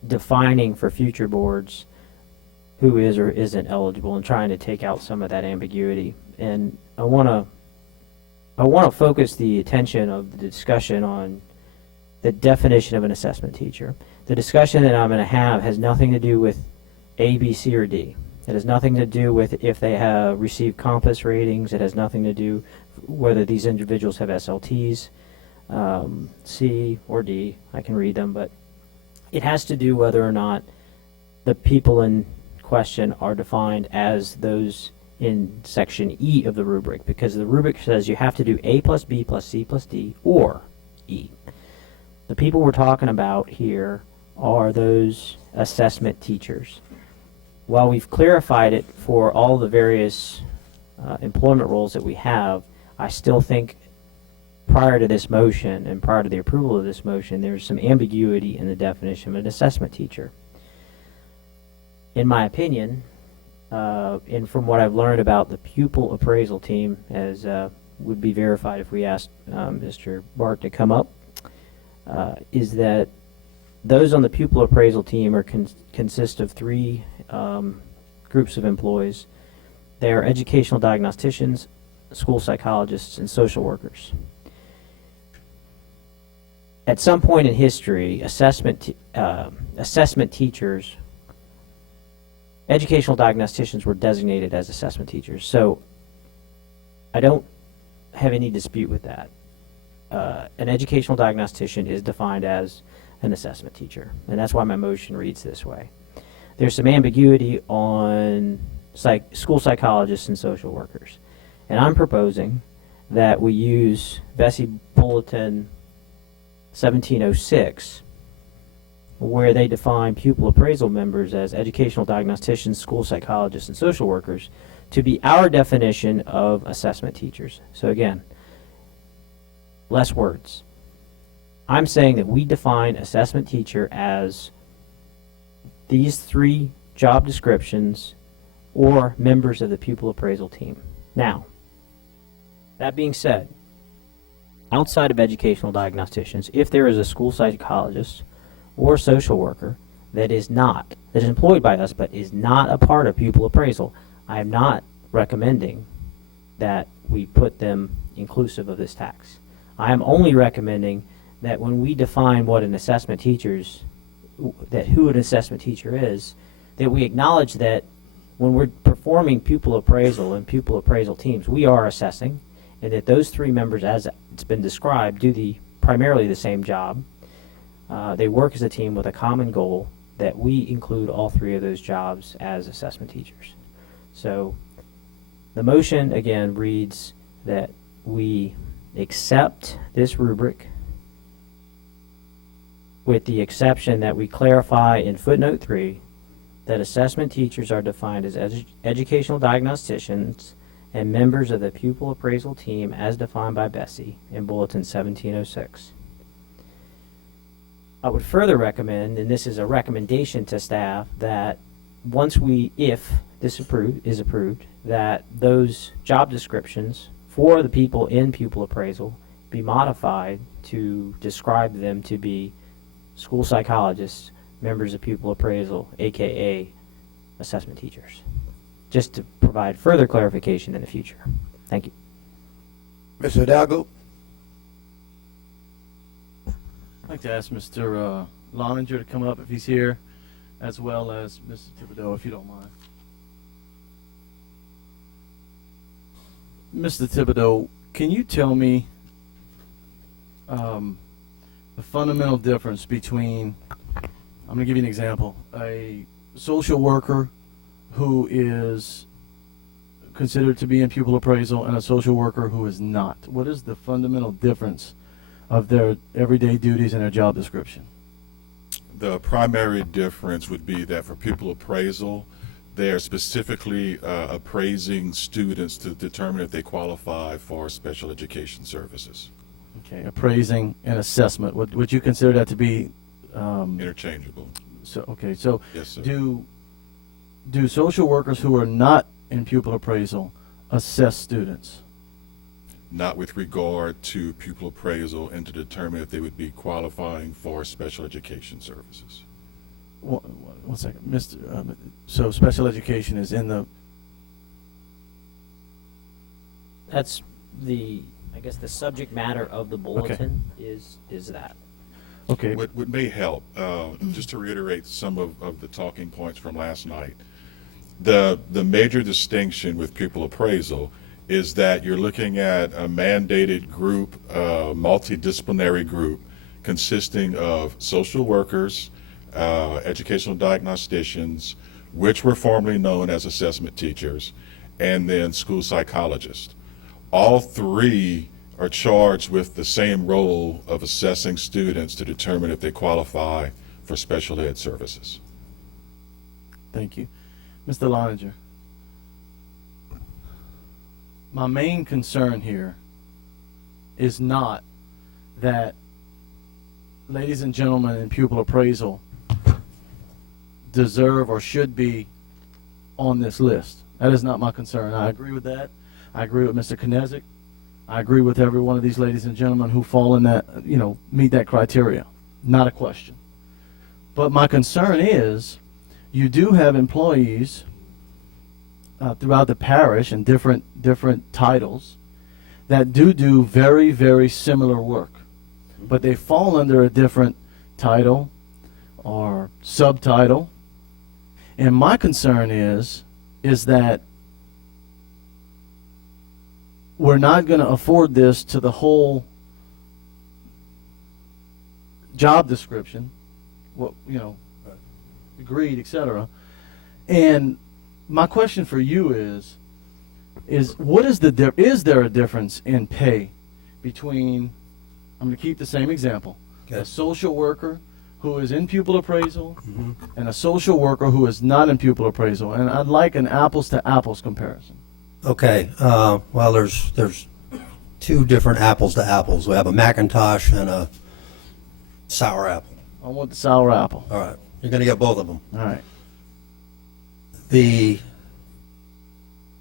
defining for future boards who is or isn't eligible and trying to take out some of that ambiguity. And I want to focus the attention of the discussion on the definition of an assessment teacher. The discussion that I'm going to have has nothing to do with A, B, C, or D. It has nothing to do with if they have received compass ratings. It has nothing to do whether these individuals have SLTs, C or D. I can read them, but it has to do whether or not the people in question are defined as those in section E of the rubric, because the rubric says you have to do A plus B plus C plus D or E. The people we're talking about here are those assessment teachers. While we've clarified it for all the various employment roles that we have, I still think prior to this motion and prior to the approval of this motion, there's some ambiguity in the definition of an assessment teacher. In my opinion, and from what I've learned about the pupil appraisal team, as would be verified if we asked Mr. Bart to come up, is that those on the pupil appraisal team consist of three groups of employees. They are educational diagnosticians, school psychologists, and social workers. At some point in history, assessment teachers, educational diagnosticians were designated as assessment teachers. So I don't have any dispute with that. An educational diagnostician is defined as an assessment teacher, and that's why my motion reads this way. There's some ambiguity on school psychologists and social workers, and I'm proposing that we use Bessie Bulletin 1706, where they define pupil appraisal members as educational diagnosticians, school psychologists, and social workers to be our definition of assessment teachers. So again, less words. I'm saying that we define assessment teacher as these three job descriptions or members of the pupil appraisal team. Now, that being said, outside of educational diagnosticians, if there is a school psychologist or social worker that is employed by us but is not a part of pupil appraisal, I am not recommending that we put them inclusive of this tax. I am only recommending that when we define what an assessment who an assessment teacher is, that we acknowledge that when we're performing pupil appraisal and pupil appraisal teams, we are assessing, and that those three members, as it's been described, do primarily the same job. They work as a team with a common goal, that we include all three of those jobs as assessment teachers. So the motion, again, reads that we accept this rubric with the exception that we clarify in footnote 3 that assessment teachers are defined as educational diagnosticians and members of the pupil appraisal team as defined by Bessie in Bulletin 1706. I would further recommend, and this is a recommendation to staff, that if this is approved, that those job descriptions for the people in pupil appraisal be modified to describe them to be school psychologists, members of pupil appraisal, aka assessment teachers, just to provide further clarification in the future. Thank you. Mr. Hidalgo? I'd like to ask Mr. Loninger to come up if he's here, as well as Mr. Thibodeau, if you don't mind. Mr. Thibodeau, can you tell me the fundamental difference between, I'm going to give you an example, a social worker who is considered to be in pupil appraisal and a social worker who is not? What is the fundamental difference of their everyday duties and their job description? The primary difference would be that for pupil appraisal, they're specifically appraising students to determine if they qualify for special education services. Okay, appraising and assessment. Would you consider that to be Interchangeable. so? Okay, so Yes, sir. do social workers who are not in pupil appraisal assess students? Not with regard to pupil appraisal and to determine if they would be qualifying for special education services. One second, Mr. So special education is in the. That's I guess the subject matter of the bulletin is that. Okay. What may help, just to reiterate some of the talking points from last night, the major distinction with pupil appraisal is that you're looking at a mandated group, multidisciplinary group, consisting of social workers, educational diagnosticians, which were formerly known as assessment teachers, and then school psychologists. All three are charged with the same role of assessing students to determine if they qualify for special ed services. Thank you. Mr. Loninger, my main concern here is not that ladies and gentlemen in pupil appraisal deserve or should be on this list. That is not my concern. I agree with that. I agree with Mr. Knezik. I agree with every one of these ladies and gentlemen who fall in that, meet that criteria. Not a question. But my concern is you do have employees throughout the parish in different titles that do very, very similar work. But they fall under a different title or subtitle. And my concern is that we're not going to afford this to the whole job description, agreed, etc. And my question for you is what is is there a difference in pay between, I'm going to keep the same example, a social worker who is in pupil appraisal and a social worker who is not in pupil appraisal? And I'd like an apples to apples comparison. Okay, well, there's two different apples to apples. We have a Macintosh and a sour apple. I want the sour apple. All right, you're going to get both of them. All right. The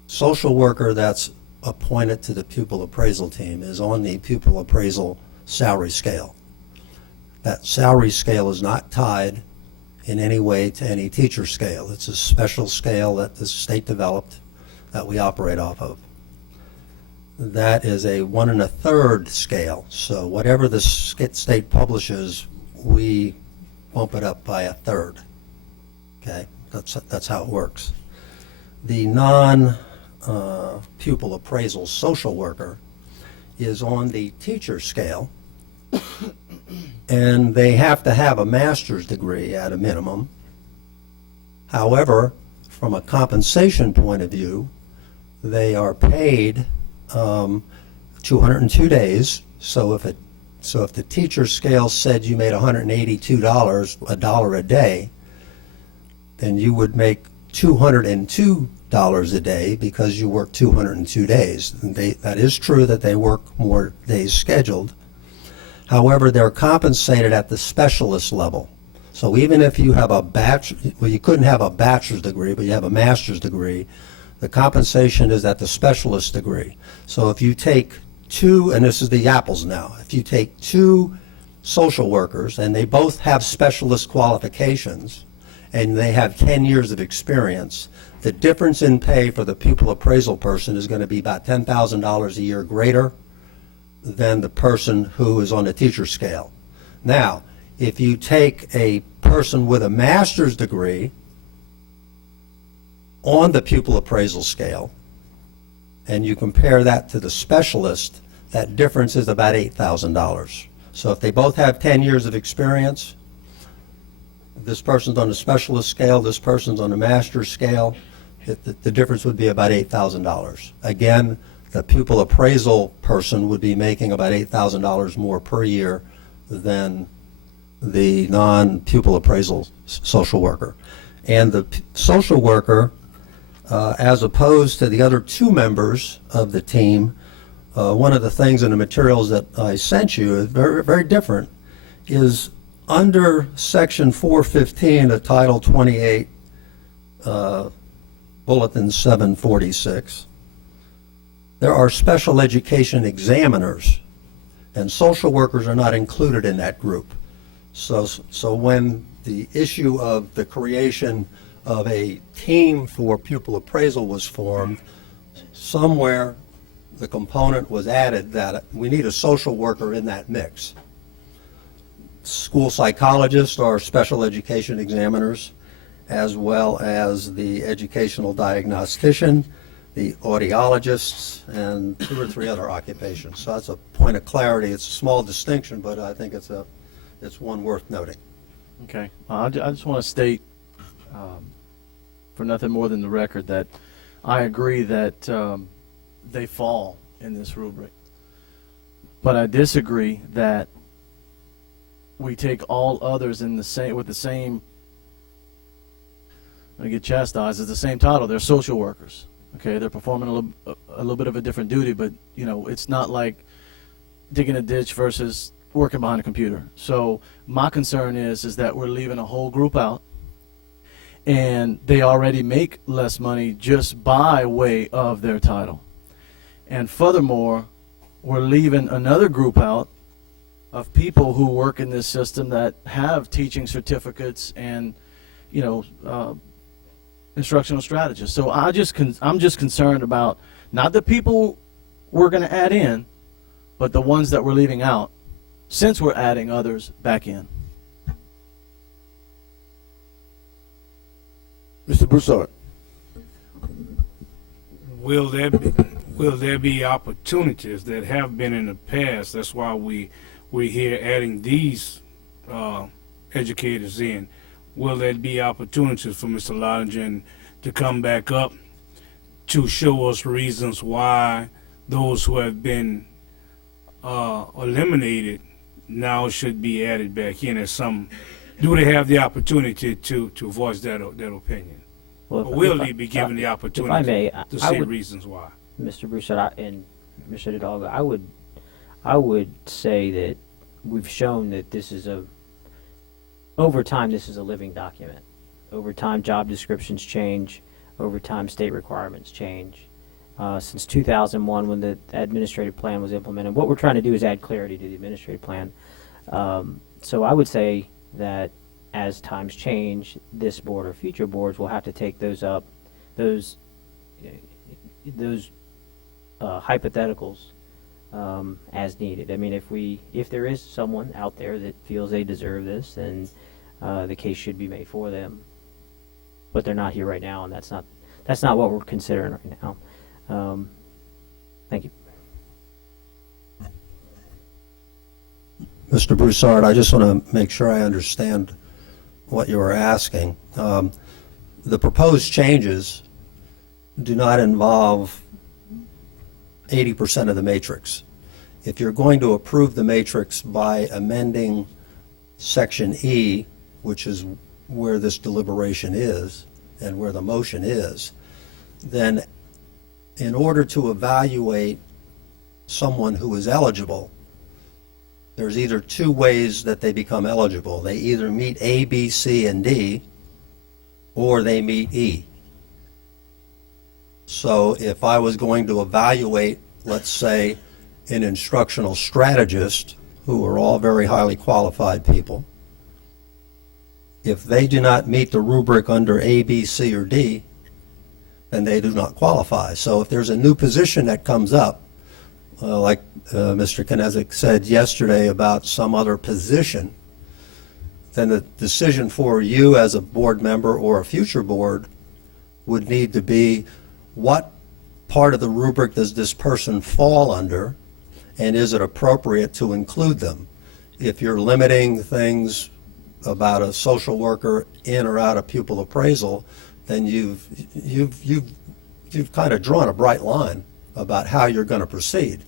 social worker that's appointed to the pupil appraisal team is on the pupil appraisal salary scale. That salary scale is not tied in any way to any teacher scale. It's a special scale that the state developed that we operate off of. That is a 1 1/3 scale. So whatever the state publishes, we bump it up by 1/3. Okay, that's how it works. The non-pupil appraisal social worker is on the teacher scale, and they have to have a master's degree at a minimum. However, from a compensation point of view, they are paid 202 days. So if the teacher scale said you made $182, a dollar a day, then you would make $202 a day because you work 202 days. And that is true that they work more days scheduled. However, they're compensated at the specialist level. So even if you have you couldn't have a bachelor's degree, but you have a master's degree, the compensation is at the specialist degree. So if you take two, and this is the apples now, if you take two social workers and they both have specialist qualifications and they have 10 years of experience, the difference in pay for the pupil appraisal person is going to be about $10,000 a year greater than the person who is on the teacher scale. Now, if you take a person with a master's degree on the pupil appraisal scale and you compare that to the specialist, that difference is about $8,000. So if they both have 10 years of experience, this person's on the specialist scale, this person's on the master's scale, the difference would be about $8,000. Again, the pupil appraisal person would be making about $8,000 more per year than the non-pupil appraisal social worker. And the social worker, as opposed to the other two members of the team, one of the things in the materials that I sent you is very, very different, is under Section 415 of Title 28, Bulletin 746, there are special education examiners, and social workers are not included in that group. So when the issue of the creation of a team for pupil appraisal was formed, somewhere the component was added that we need a social worker in that mix. School psychologists are special education examiners, as well as the educational diagnostician, the audiologists, and 2 or 3 other occupations. So that's a point of clarity. It's a small distinction, but I think it's one worth noting. Okay. I just want to state, for nothing more than the record, that I agree that they fall in this rubric. But I disagree that we take all others in the same, with the same, I get chastised, it's the same title. They're social workers. Okay, they're performing a little bit of a different duty, but it's not like digging a ditch versus working behind a computer. So my concern is that we're leaving a whole group out, and they already make less money just by way of their title. And furthermore, we're leaving another group out of people who work in this system that have teaching certificates and, instructional strategists. So I'm just concerned about not the people we're going to add in, but the ones that we're leaving out, since we're adding others back in. Mr. Broussard. Will there be opportunities that have been in the past? That's why we're here adding these educators in. Will there be opportunities for Mr. Lodgen to come back up to show us reasons why those who have been eliminated now should be added back in as some? Do they have the opportunity to voice that opinion? Well, Or will they be given the opportunity to I say would, reasons why? Mr. Broussard and Mr. Hidalgo, I would say that we've shown that over time, this is a living document. Over time, job descriptions change. Over time, state requirements change. Since 2001, when the administrative plan was implemented, what we're trying to do is add clarity to the administrative plan. So I would say that as times change, this board or future boards will have to take those hypotheticals as needed. I mean, if there is someone out there that feels they deserve this, then the case should be made for them. But they're not here right now, and that's not what we're considering right now. Thank you. Mr. Broussard, I just want to make sure I understand what you were asking. The proposed changes do not involve 80% of the matrix. if you're going to approve the matrix by amending Section E, which is where this deliberation is and where the motion is, then in order to evaluate someone who is eligible, there's either two ways that they become eligible. They either meet A, B, C, and D, or they meet E. So if I was going to evaluate, let's say, an instructional strategist, who are all very highly qualified people, if they do not meet the rubric under A, B, C, or D, then they do not qualify. So if there's a new position that comes up, like Mr. Knezik said yesterday about some other position, then the decision for you as a board member or a future board would need to be, what part of the rubric does this person fall under, and is it appropriate to include them? If you're limiting things about a social worker in or out of pupil appraisal, then you've kind of drawn a bright line about how you're going to proceed.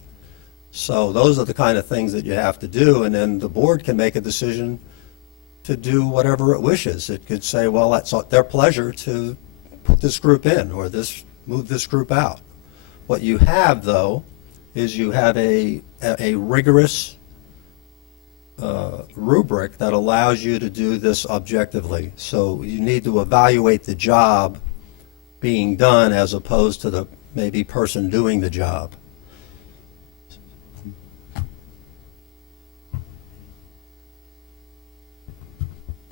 So those are the kind of things that you have to do, and then the board can make a decision to do whatever it wishes. It could say, well, that's their pleasure to put this group in or move this group out. What you have, though, is you have a rigorous rubric that allows you to do this objectively. So you need to evaluate the job being done as opposed to the maybe person doing the job.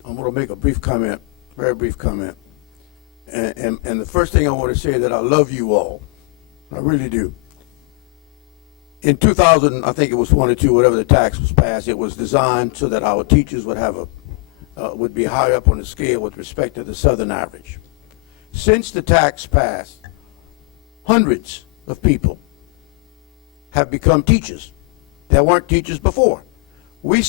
I'm going to make a brief comment, very brief comment. And the first thing I want to say is that I love you all. I really do. In 2000, I think it was 22, whatever the tax was passed, it was designed so that our teachers would have would be higher up on the scale with respect to the Southern average. Since the tax passed, hundreds of people have become teachers that weren't teachers before. We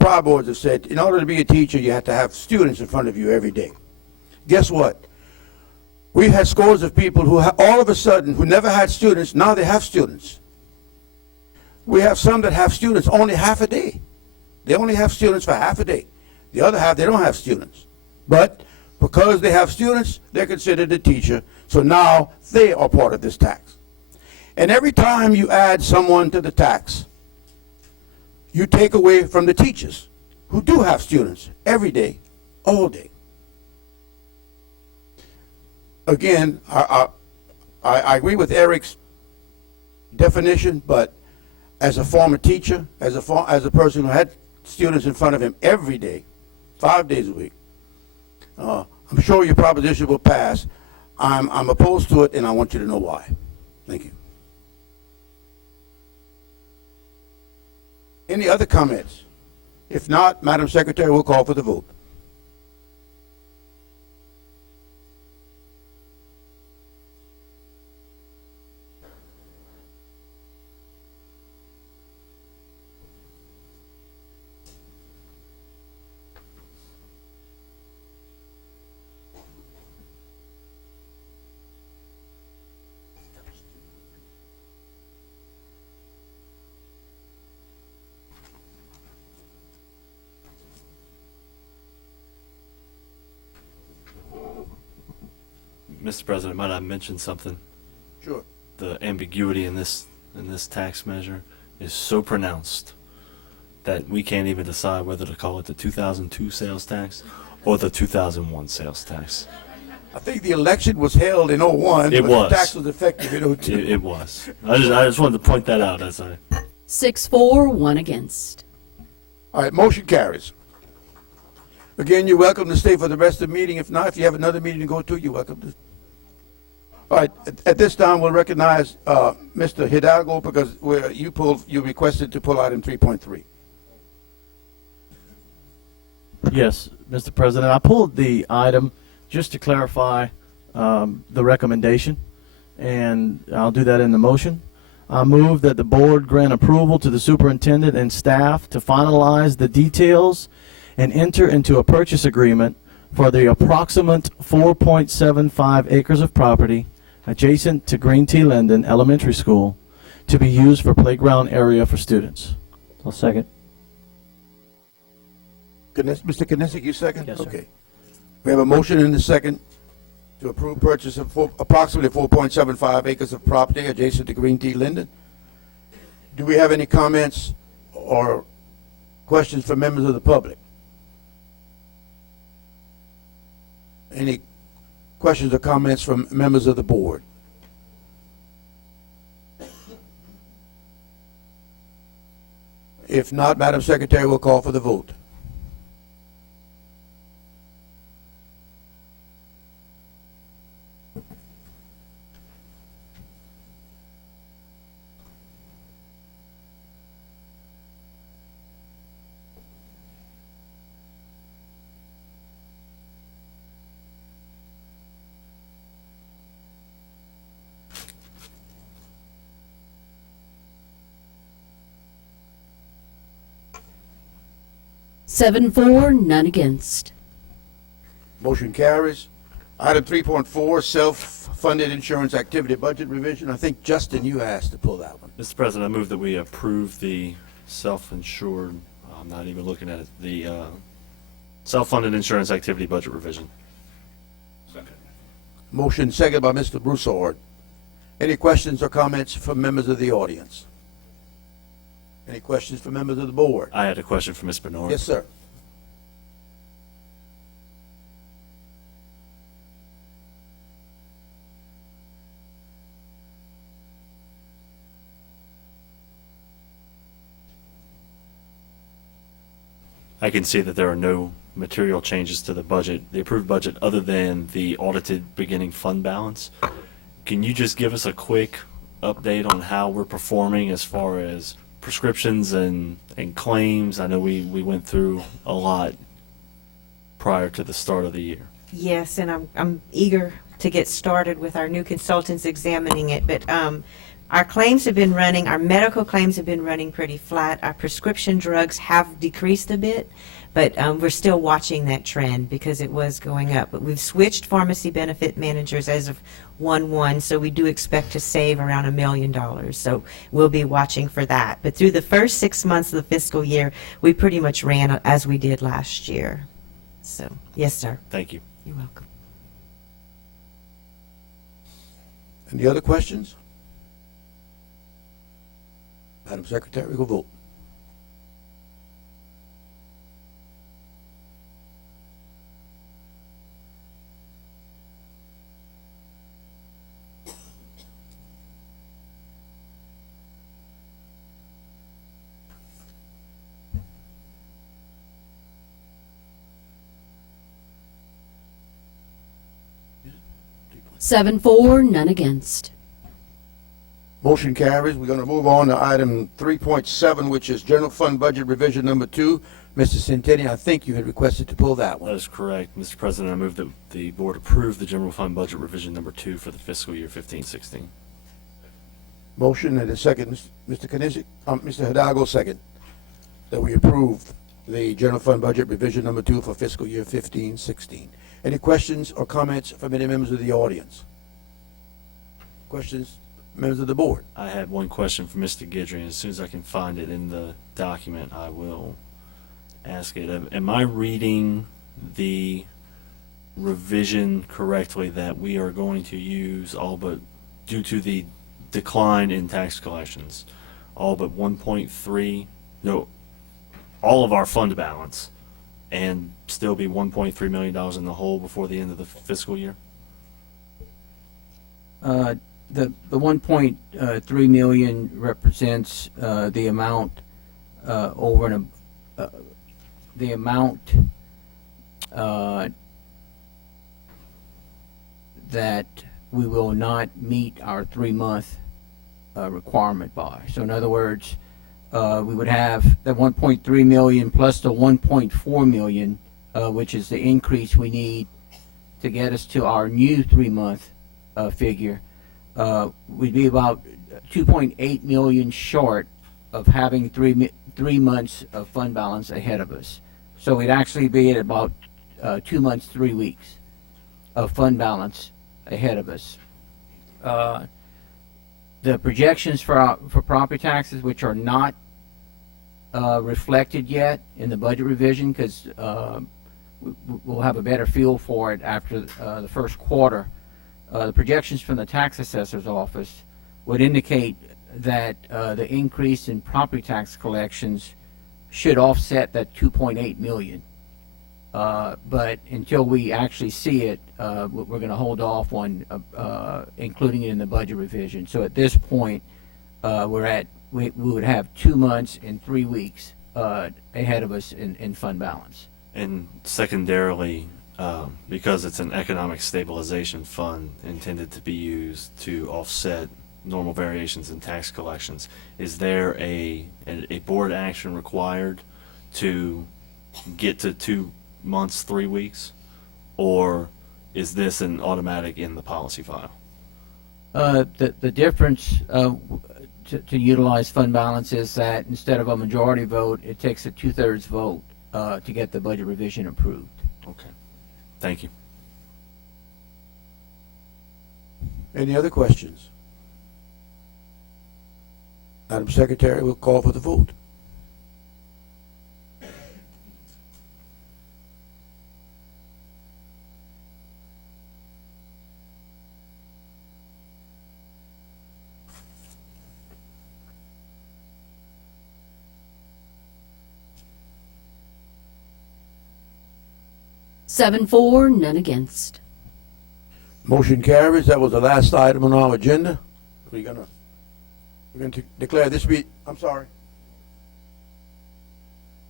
prior boards have said, in order to be a teacher, you have to have students in front of you every day. Guess what? We've had scores of people who all of a sudden, who never had students, now they have students. We have some that have students only half a day. They only have students for half a day. The other half, they don't have students. But because they have students, they're considered a teacher, so now they are part of this tax. And every time you add someone to the tax, you take away from the teachers who do have students every day, all day. Again, I agree with Eric's definition, but as a former teacher, as a person who had students in front of him every day, 5 days a week, I'm sure your proposition will pass. I'm opposed to it, and I want you to know why. Thank you. Any other comments? If not, Madam Secretary, we'll call for the vote. Mr. President, might I mention something? Sure. The ambiguity in this tax measure is so pronounced that we can't even decide whether to call it the 2002 sales tax or the 2001 sales tax. I think the election was held in 01, It but was. the tax was effective in 02. It was. I just wanted to point that out as I. 6-4, 1 against. All right, motion carries. Again, you're welcome to stay for the rest of the meeting. If not, if you have another meeting to go to, you're welcome to. All right, at this time, we'll recognize Mr. Hidalgo because you requested to pull item 3.3. Yes, Mr. President, I pulled the item just to clarify the recommendation, and I'll do that in the motion. I move that the board grant approval to the superintendent and staff to finalize the details and enter into a purchase agreement for the approximate 4.75 acres of property adjacent to Green Tea Linden Elementary School to be used for playground area for students. I'll second. Mr. Knizik, you second? Yes, sir. Okay. We have a motion and a second to approve purchase of approximately 4.75 acres of property adjacent to Green Tea Linden. Do we have any comments or questions from members of the public? Any questions or comments from members of the board? If not, Madam Secretary, we'll call for the vote. Seven for, none against. Motion carries. Item 3.4, self-funded insurance activity budget revision. I think, Justin, you asked to pull that one. Mr. President, I move that we approve the self-insured, I'm not even looking at it, the self-funded insurance activity budget revision. Motion second by Mr. Broussard. Any questions or comments from members of the audience? Any questions from members of the board? I had a question for Ms. Bernard. Yes, sir. I can see that there are no material changes to the budget, the approved budget, other than the audited beginning fund balance. Can you just give us a quick update on how we're performing as far as prescriptions and claims? I know we went through a lot prior to the start of the year. Yes, and I'm eager to get started with our new consultants examining it, but our claims have been running, our medical claims have been running pretty flat. Our prescription drugs have decreased a bit, but we're still watching that trend because it was going up. But we've switched pharmacy benefit managers as of 1/1, so we do expect to save around $1 million. So we'll be watching for that. But through the first 6 months of the fiscal year, we pretty much ran as we did last year. So, yes, sir. Thank you. You're welcome. Any other questions? Madam Secretary, we'll vote. Seven for, none against. Motion carries. We're going to move on to item 3.7, which is General Fund Budget Revision Number 2. Mr. Centeni, I think you had requested to pull that That one. is correct. Mr. President, I move that the board approve the general fund budget revision number 2 for the fiscal year 15-16. Motion and a second. Mr. Knizik, Mr. Hidalgo, second. That we approve the General Fund Budget Revision Number 2 for fiscal year 15-16. Any questions or comments from any members of the audience? Questions, members of the board? I had one question for Mr. Guidry, and as soon as I can find it in the document, I will ask it. Am I reading the revision correctly that we are going to use all but, due to the decline in tax collections, all but 1.3, no, all of our fund balance, and still be $1.3 million in the hole before the end of the fiscal year? The 1.3 million represents the amount over and the amount that we will not meet our 3-month requirement by. So in other words, we would have the 1.3 million plus the 1.4 million, which is the increase we need to get us to our new 3-month figure. We'd be about 2.8 million short of having 3 months of fund balance ahead of us. So we'd actually be at about 2 months, 3 weeks of fund balance ahead of us. The projections for property taxes, which are not reflected yet in the budget revision, because we'll have a better feel for it after the first quarter. The projections from the tax assessor's office would indicate that the increase in property tax collections should offset that 2.8 million. But until we actually see it, we're going to hold off on including it in the budget revision. So at this point, we would have 2 months and 3 weeks ahead of us in fund balance. And secondarily, because it's an economic stabilization fund intended to be used to offset normal variations in tax collections, is there a board action required to get to 2 months, 3 weeks, or is this an automatic in the policy file? The difference to utilize fund balance is that instead of a majority vote, it takes a 2/3 vote to get the budget revision approved. Okay, thank you. Any other questions? Madam Secretary, we'll call for the vote. Seven for, none against. Motion carries. That was the last item on our agenda. We're gonna declare this be, I'm sorry.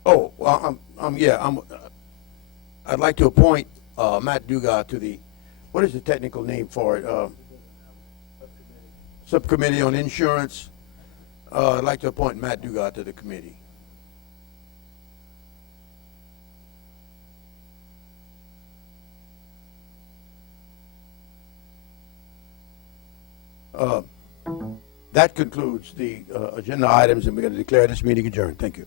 Oh, well, I'd like to appoint Matt Dugas to the, what is the technical name for it? Subcommittee on Insurance. I'd like to appoint Matt Dugas to the committee. That concludes the agenda items, and we're going to declare this meeting adjourned. Thank you.